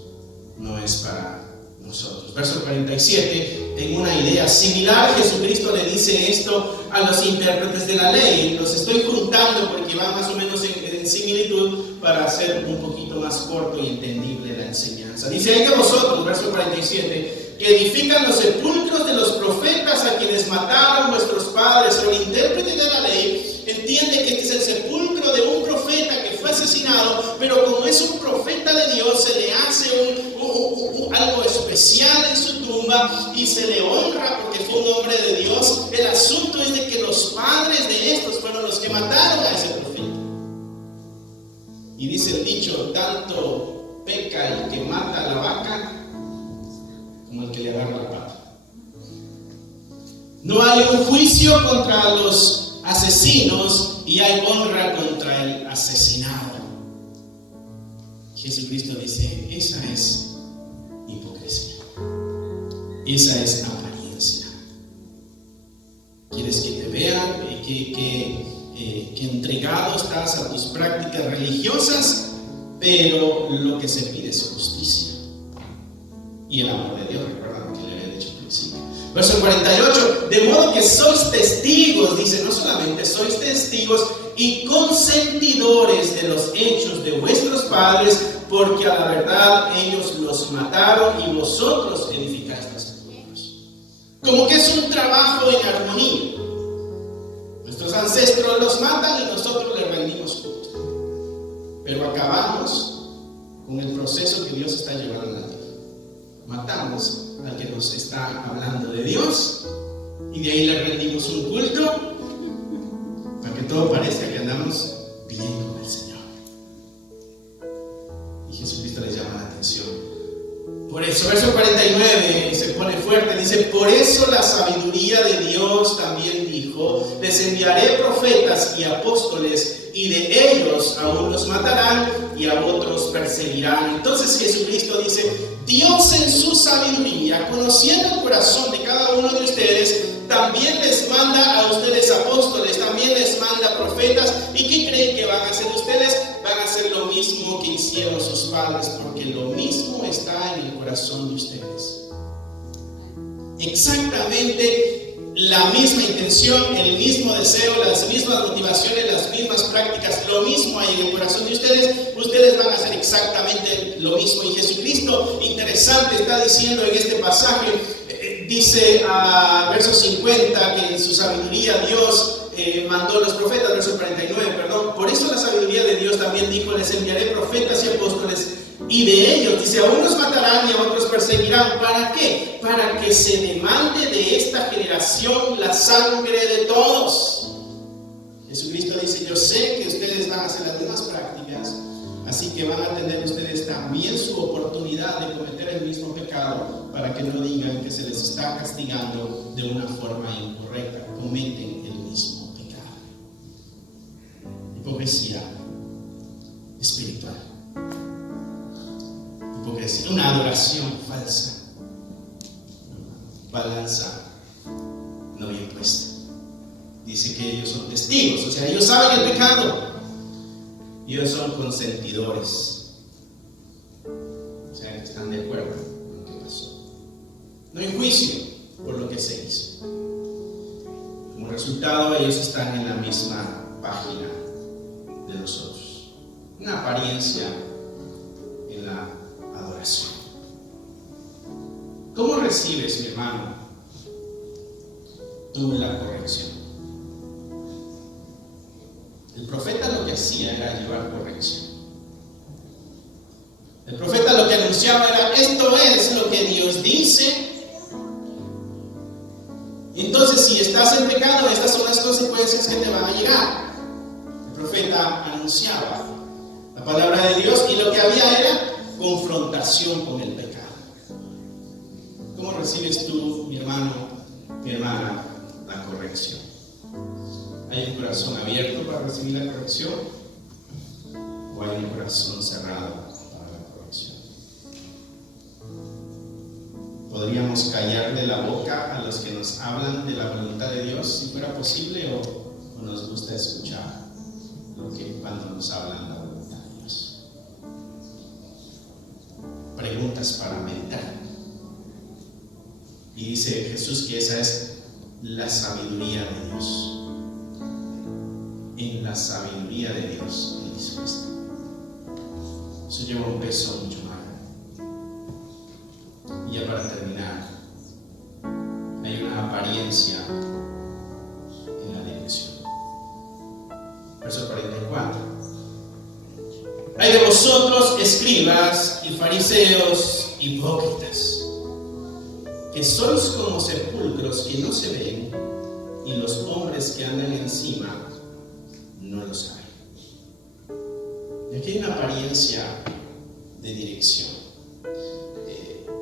no es para nosotros. Verso 47. en una idea similar. Jesucristo le dice esto a los intérpretes de la ley. Los estoy juntando porque van más o menos en similitud para hacer un poquito más corto y entendible la enseñanza. Dice: hay que vosotros, verso 47, que edifican los sepulcros de los profetas a quienes mataron vuestros padres. O el intérprete de la ley entiende que este es el sepulcro de un profeta que fue asesinado, pero como es un profeta de Dios, se le hace algo especial en su tumba y se le honra porque fue un hombre de Dios. El asunto es de que los padres de estos fueron los que mataron a ese profeta. Y dice el dicho: tanto peca el que mata a la vaca como el que le agarra la pata. No hay un juicio contra los asesinos y hay honra contra el asesinado. Jesucristo dice: esa es hipocresía, esa es apariencia. Quieres que te vean que entregado estás a tus prácticas religiosas, pero lo que se pide es justicia y el amor de Dios. Recuerdan que le había dicho al principio. Verso 48: de modo que sois testigos, dice, no solamente sois testigos y consentidores de los hechos de vuestros padres, porque a la verdad ellos los mataron y vosotros edificáis los sepulcros. Como que es un trabajo en armonía. Nuestros ancestros los matan y nosotros les rendimos culto. Pero acabamos con el proceso que Dios está llevando a la tierra. Matamos al que nos está hablando de Dios y de ahí le rendimos un culto para que todo parezca que andamos bien con el Señor. Y Jesucristo les llama la atención. Por eso, verso 49 se pone fuerte, dice: por eso la sabiduría de Dios también dijo: les enviaré profetas y apóstoles, y de ellos a unos matarán y a otros perseguirán. Entonces Jesucristo dice: Dios en su sabiduría, conociendo el corazón de cada uno de ustedes, también les manda a ustedes apóstoles, también les manda profetas. ¿Y qué creen que van a hacer ustedes? Van a hacer lo mismo que hicieron sus padres, porque lo mismo está en el corazón de ustedes. Exactamente la misma intención, el mismo deseo, las mismas motivaciones, las mismas prácticas, lo mismo hay en el corazón de ustedes. Ustedes van a hacer exactamente lo mismo. Y Jesucristo, interesante, está diciendo en este pasaje, dice a verso 50 que en su sabiduría Dios mandó a los profetas, verso 49, perdón. Por eso la sabiduría de Dios también dijo: les enviaré profetas y apóstoles, y de ellos, dice, a unos matarán y a otros perseguirán. ¿Para qué? Para que se demande de esta generación la sangre de todos. Jesucristo dice: yo sé que ustedes van a hacer las mismas prácticas, así que van a tener ustedes también su oportunidad de cometer el mismo pecado, para que no digan que se les está castigando de una forma incorrecta. Cometen el mismo pecado. Hipocresía espiritual. Hipocresía, una adoración falsa, balanza no bien puesta. Dice que ellos son testigos, o sea, ellos saben el pecado, ellos son consentidores, o sea, que están de acuerdo con lo que pasó. No hay juicio por lo que se hizo. Como resultado, ellos están en la misma página de nosotros. Una apariencia en la adoración. ¿Cómo recibes, mi hermano, tú la corrección? El profeta lo que hacía era llevar corrección. El profeta lo que anunciaba era: esto es lo que Dios dice. Entonces, si estás en pecado, estas son las consecuencias que te van a llegar. El profeta anunciaba la palabra de Dios y lo que había era confrontación con el pecado. ¿Cómo recibes tú, mi hermano, mi hermana, la corrección? ¿Hay un corazón abierto para recibir la corrección? ¿O hay un corazón cerrado para la corrección? ¿Podríamos callarle la boca a los que nos hablan de la voluntad de Dios, si fuera posible, o nos gusta escuchar lo que cuando nos hablan de la voluntad de Dios? Preguntas para meditar. Y dice Jesús que esa es la sabiduría de Dios. En la sabiduría de Dios, dice esto. Eso lleva un peso mucho más grande. Y ya para terminar, hay una apariencia en la dirección. Verso 44. Hay de vosotros, escribas y fariseos hipócritas, que sois como sepulcros que no se ven, y los hombres que andan encima no lo saben. Y aquí hay una apariencia de dirección.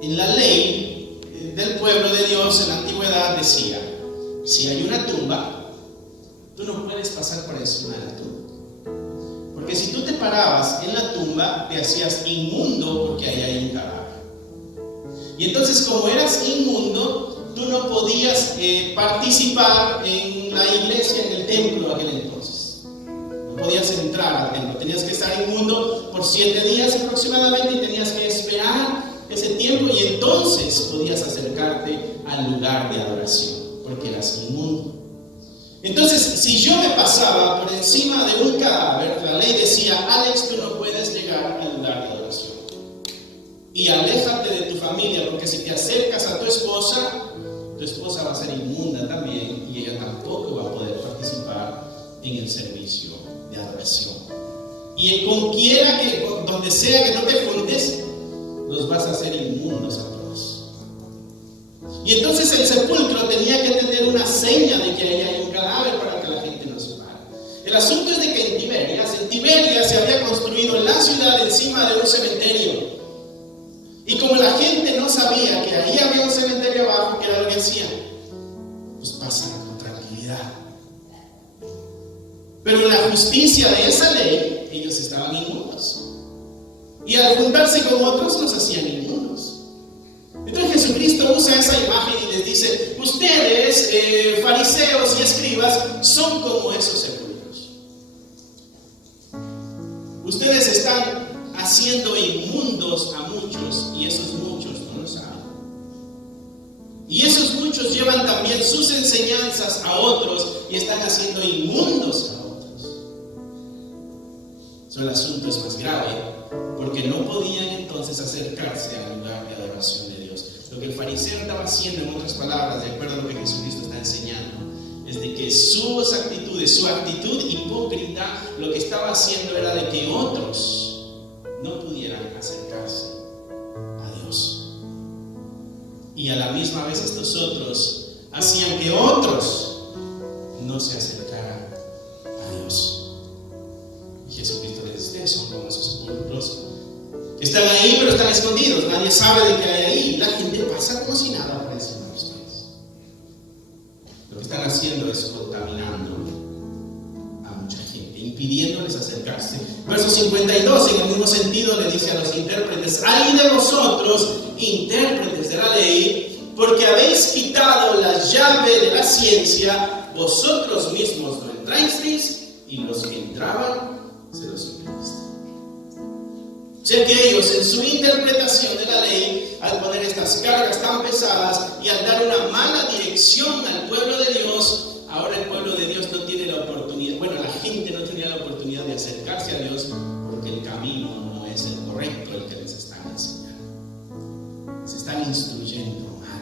En la ley del pueblo de Dios en la antigüedad decía: si hay una tumba, tú no puedes pasar por encima de la tumba. Porque si tú te parabas en la tumba, te hacías inmundo porque ahí hay un cadáver. Y entonces, como eras inmundo, tú no podías participar en la iglesia, en el templo de aquel entonces. No podías entrar al templo. Tenías que estar inmundo por 7 días aproximadamente y tenías que esperar ese tiempo y entonces podías acercarte al lugar de adoración, porque eras inmundo. Entonces, si yo me pasaba por encima de un cadáver, la ley decía: Alex, tú no puedes llegar al lugar de adoración. Y aléjate de tu familia, porque si te acercas a tu esposa va a ser inmunda también y ella tampoco va a poder participar en el servicio de adoración. Y con quiera que, donde sea que no te juntes, los vas a hacer inmundos a todos. Y entonces el sepulcro tenía que tener una seña de que ahí hay un cadáver para que la gente no se pare. El asunto es de que en Tiberias se había construido la ciudad encima de un cementerio. Y como la gente no sabía que ahí había un cementerio abajo, ¿qué era lo que hacían? Pues pasan con tranquilidad. Pero en la justicia de esa ley, ellos estaban inmundos. Y al juntarse con otros, los hacían inmundos. Entonces Jesucristo usa esa imagen y les dice: ustedes, fariseos y escribas, son como esos sepulcros. Ustedes están haciendo inmundos a muchos, y esos muchos no lo saben. Y esos muchos llevan también sus enseñanzas a otros y están haciendo inmundos a otros. So, el asunto es más grave, porque no podían entonces acercarse al lugar de adoración de Dios. Lo que el fariseo estaba haciendo, en otras palabras, de acuerdo a lo que Jesucristo está enseñando, es de que su actitud hipócrita, lo que estaba haciendo era de que otros no pudieran acercarse a Dios. Y a la misma vez estos otros hacían que otros no se acercaran a Dios. Y Jesucristo les dice: ustedes son como esos sepulcros que están ahí pero están escondidos, nadie sabe de qué hay ahí, la gente pasa como si nada por encima de ustedes. Lo que están haciendo es contaminando a mucha gente, impidiéndoles acercarse. Verso 52, en el mismo sentido, le dice a los intérpretes: ay de vosotros, intérpretes de la ley, porque habéis quitado la llave de la ciencia, vosotros mismos no entrasteis, y los que entraban se los impedisteis. O sea que ellos, en su interpretación de la ley, al poner estas cargas tan pesadas y al dar una mala dirección al pueblo de Dios, ahora el pueblo de Dios no tiene la oportunidad, la gente no tenía la oportunidad de acercarse a Dios, porque el camino no es el correcto el que les están enseñando. Se están instruyendo mal.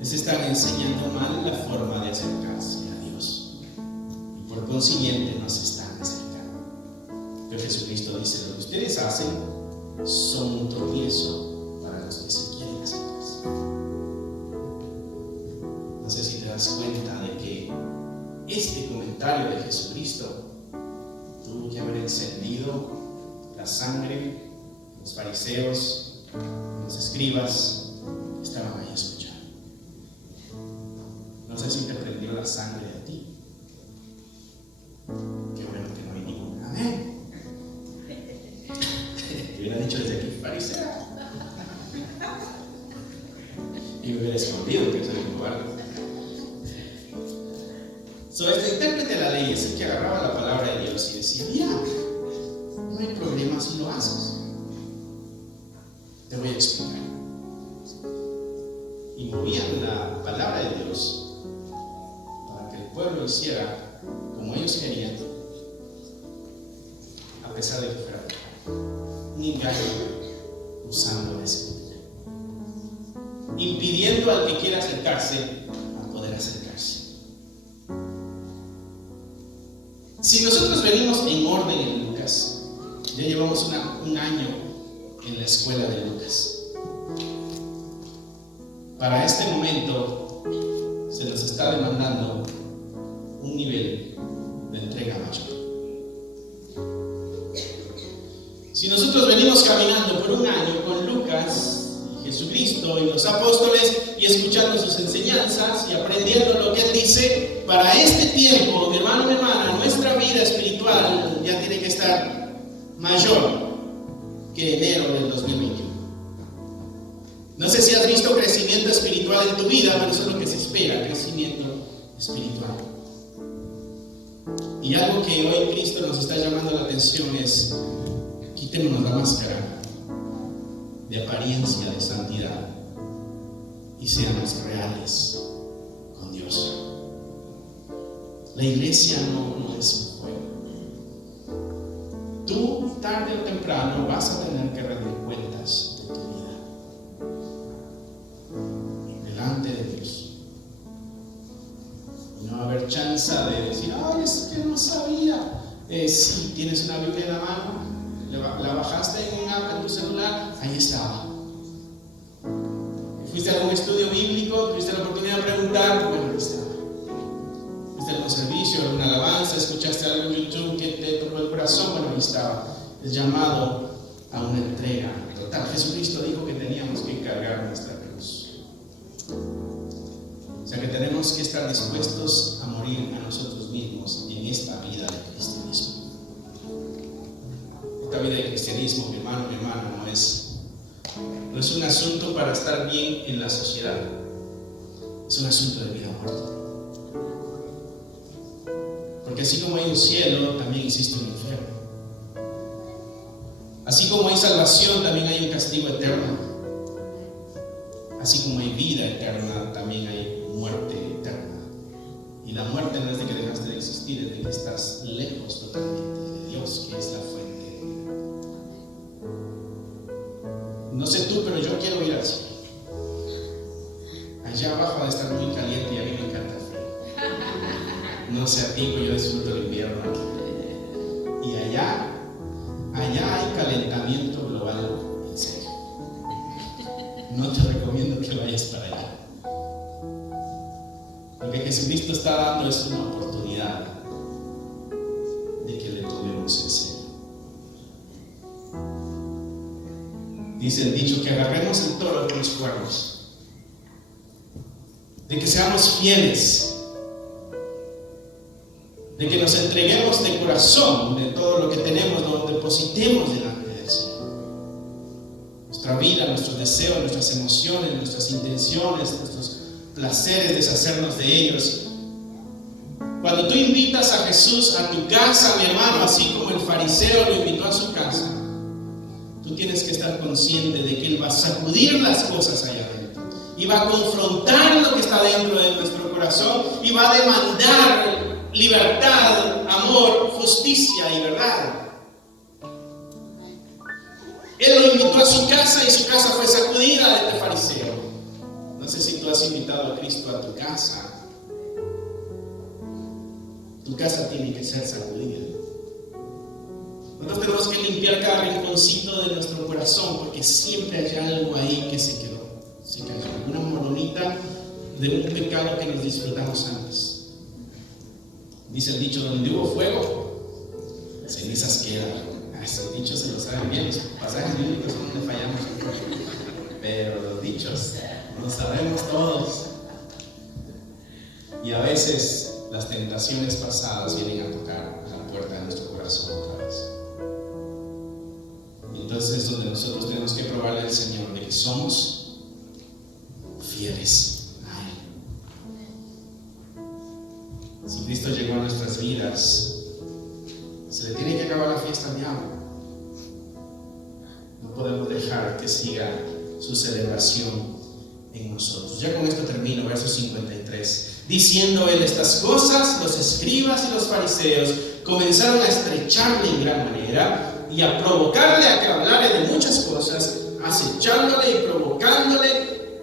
Les están enseñando mal la forma de acercarse a Dios. Y por consiguiente no se están acercando. Pero Jesucristo dice: lo que ustedes hacen son un tropiezo para los que se quieren acercarse. No sé si te das cuenta de que este comentario de Jesucristo tuvo que haber encendido la sangre de los fariseos, de los escribas que estaban ahí escuchando. No sé si te prendió la sangre a ti. Qué bueno que no hay ninguna. Amén. Te hubiera dicho desde aquí: fariseo. Y me hubiera escondido, que soy un cobarde. Este intérprete de la ley es el que agarraba la palabra de Dios y decía: mira, no hay problema si lo haces. Te voy a explicar. y movían la palabra de Dios para que el pueblo hiciera como ellos querían, a pesar de que fuera un engaño, usando la escritura, impidiendo al que quiera acercarse a poder acercarse. Si nosotros venimos en orden en Lucas, ya llevamos un año en la escuela de Lucas. Para este momento se nos está demandando un nivel de entrega mayor. Si nosotros venimos caminando por un año con Lucas y Jesucristo y los apóstoles y escuchando sus enseñanzas y aprendiendo lo que Él dice, para este tiempo, mi hermano, mi hermana, nuestra vida espiritual ya tiene que estar mayor que enero del 2021. No sé si has visto crecimiento espiritual en tu vida, pero eso es lo que se espera, crecimiento espiritual. Y algo que hoy Cristo nos está llamando la atención es: quitémonos la máscara de apariencia de santidad y seamos reales con Dios. La iglesia no es un juego. Tú, tarde o temprano, vas a tener que rendir cuentas de tu vida delante de Dios. Y no va a haber chance de decir: ay, es que no sabía. Si tienes una Biblia en la mano, la bajaste en un app en tu celular, ahí estaba. Fuiste a algún estudio bíblico, tuviste la oportunidad de preguntar, bueno, ahí estaba. Fuiste a algún servicio, alguna alabanza, escuchaste algo en YouTube que te tocó el corazón, bueno, ahí estaba. Es llamado a una entrega total. Jesucristo dijo que teníamos que cargar nuestra cruz. O sea que tenemos que estar dispuestos a morir a nosotros mismos en esta vida de cristianismo. Esta vida de cristianismo, mi hermano, mi hermana, no es un asunto para estar bien en la sociedad. Es un asunto de vida o muerte. Porque así como hay un cielo, también existe un infierno. Así como hay salvación, también hay un castigo eterno. Así como hay vida eterna, también hay muerte eterna. Y la muerte no es de que dejaste de existir, es de que estás lejos totalmente de Dios, que es la fuente de vida. No sé tú, pero yo quiero ir al cielo. Allá abajo ha de estar muy caliente y a mí me encanta el frío. No sé a ti, pero yo disfruto el invierno aquí. Y allá hay calentamiento global, en serio. No te recomiendo que vayas para allá. Lo que Jesucristo está dando es una oportunidad de que le tomemos en serio. Dice el dicho que agarremos el toro por los cuernos, de que seamos fieles, de que nos entreguemos de corazón de todo lo que tenemos, lo depositemos delante del Señor. Nuestra vida, nuestros deseos, nuestras emociones, nuestras intenciones, nuestros placeres, deshacernos de ellos. Cuando tú invitas a Jesús a tu casa, mi hermano, así como el fariseo lo invitó a su casa, tú tienes que estar consciente de que Él va a sacudir las cosas allá adentro y va a confrontar lo que está dentro de nuestro corazón y va a demandar libertad, amor, justicia y verdad. Él lo invitó a su casa y su casa fue sacudida de este fariseo. No sé si tú has invitado a Cristo a tu casa. Tu casa tiene que ser sacudida. Nosotros tenemos que limpiar cada rinconcito de nuestro corazón, porque siempre hay algo ahí que se quedó. Se cayó una moronita de un pecado que nos disfrutamos antes. Dice el dicho: donde hubo fuego, cenizas quedan. Ese dicho se lo saben bien. Los pasajes bíblicos son donde fallamos. Pero los dichos los sabemos todos. Y a veces las tentaciones pasadas vienen a tocar a la puerta de nuestro corazón otra vez. Y entonces es donde nosotros tenemos que probarle al Señor de que somos fieles a Él. Si Cristo llegó a nuestras vidas, se le tiene que acabar la fiesta al diablo. No podemos dejar que siga su celebración en nosotros. Ya con esto termino, verso 53. Diciendo él estas cosas, los escribas y los fariseos comenzaron a estrecharle en gran manera y a provocarle a que hablare de muchas cosas, acechándole y provocándole,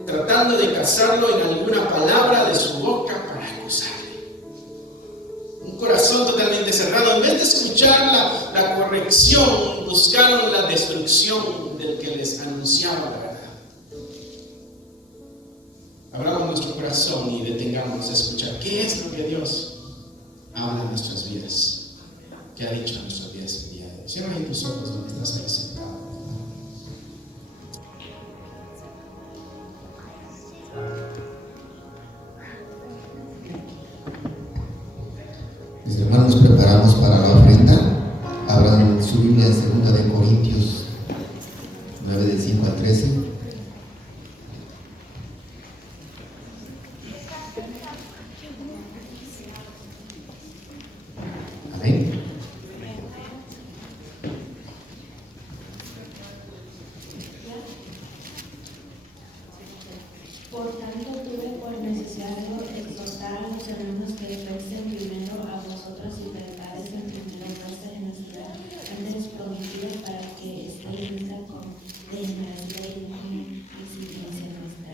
tratando de cazarlo en alguna palabra de su boca para acusarle. Un corazón totalmente cerrado. En vez de escuchar la corrección, buscaron la destrucción del que les anunciaba la verdad. Abramos nuestro corazón y detengámonos a escuchar qué es lo que Dios habla en nuestras vidas, qué ha dicho en nuestras vidas el día de hoy. Cierra ahí tus ojos donde estás ahí sentado. Mis hermanos, nos preparamos para la ofrenda. Abran su Biblia en 2 de Corintios 9, del 5 al 13. Amén. Por tanto, tuve por necesario exhortar a los hermanos que presten primero a vosotros y preparen en primera vuestra generosidad antes prometidas para que estéis lista con generosidad y exigencia nuestra.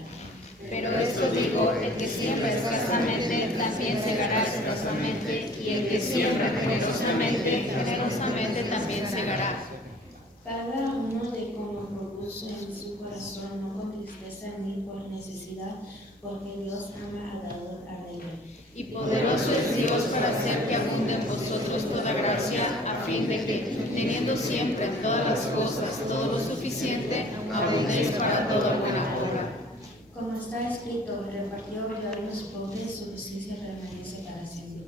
Pero esto digo, el que siembra escasamente también segará escasamente, y el que siembra generosamente también segará. Cada uno de como propuso en su corazón, no con tristeza ni por necesidad, porque Dios ama al dador alegre. Y poderoso es Dios para hacer que abunde en vosotros toda gracia, a fin de que, teniendo siempre en todas las cosas todo lo suficiente, abundéis para toda buena obra. Como está escrito, repartió a los pobres, su justicia permanece para siempre.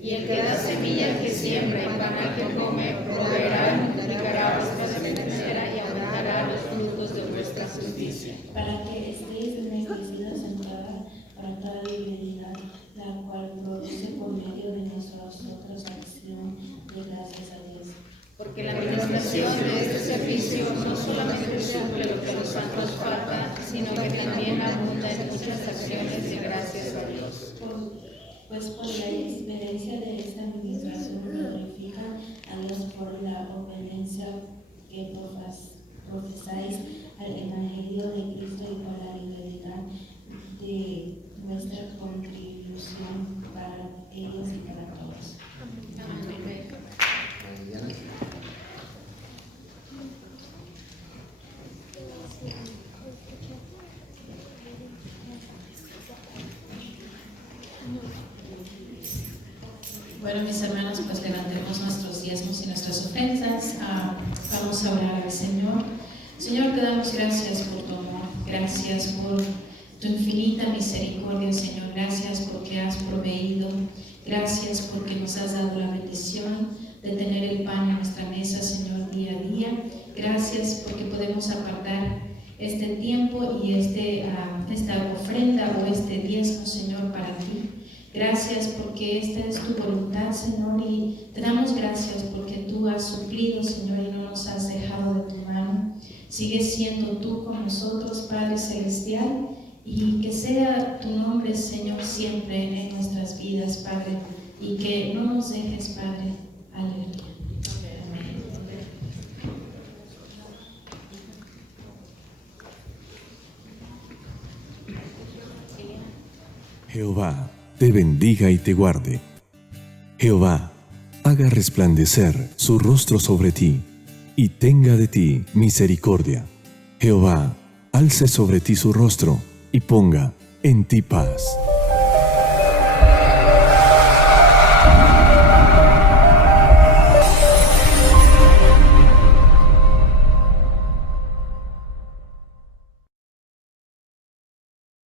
Y el que da semilla al que siembra y pan al que come, proveerá y multiplicará vuestra semilla y aumentará los frutos de vuestra justicia. Para que estéis enriquecidos en para toda liberalidad, la cual produce por medio de nosotros acción de gracias a Dios. Porque la administración de este servicio no solamente suple lo que a los santos falta, sino que también abunda en muchas acciones de gracias a Dios. Pues por la experiencia de esta administración glorifican a Dios por la obediencia que profesáis al Evangelio de Cristo y por la libertad de nuestra contribución para ellos y para todos. Amén. Bueno, mis hermanos, pues levantemos nuestros diezmos y nuestras ofrendas. Vamos a orar al Señor. Señor, te damos gracias por tu amor, gracias por tu infinita misericordia, Señor. Gracias porque has proveído, gracias porque nos has dado la bendición de tener el pan en nuestra mesa, Señor, día a día. Gracias porque podemos apartar este tiempo y esta ofrenda o este diezmo, Señor, para ti. Gracias porque esta es tu voluntad, Señor, y te damos gracias porque tú has suplido, Señor, y no nos has dejado de tu mano. Sigues siendo tú con nosotros, Padre Celestial, y que sea tu nombre, Señor, siempre en nuestras vidas, Padre, y que no nos dejes, Padre. Aleluya. Amén. Jehová te bendiga y te guarde. Jehová haga resplandecer su rostro sobre ti y tenga de ti misericordia. Jehová alce sobre ti su rostro y ponga en ti paz.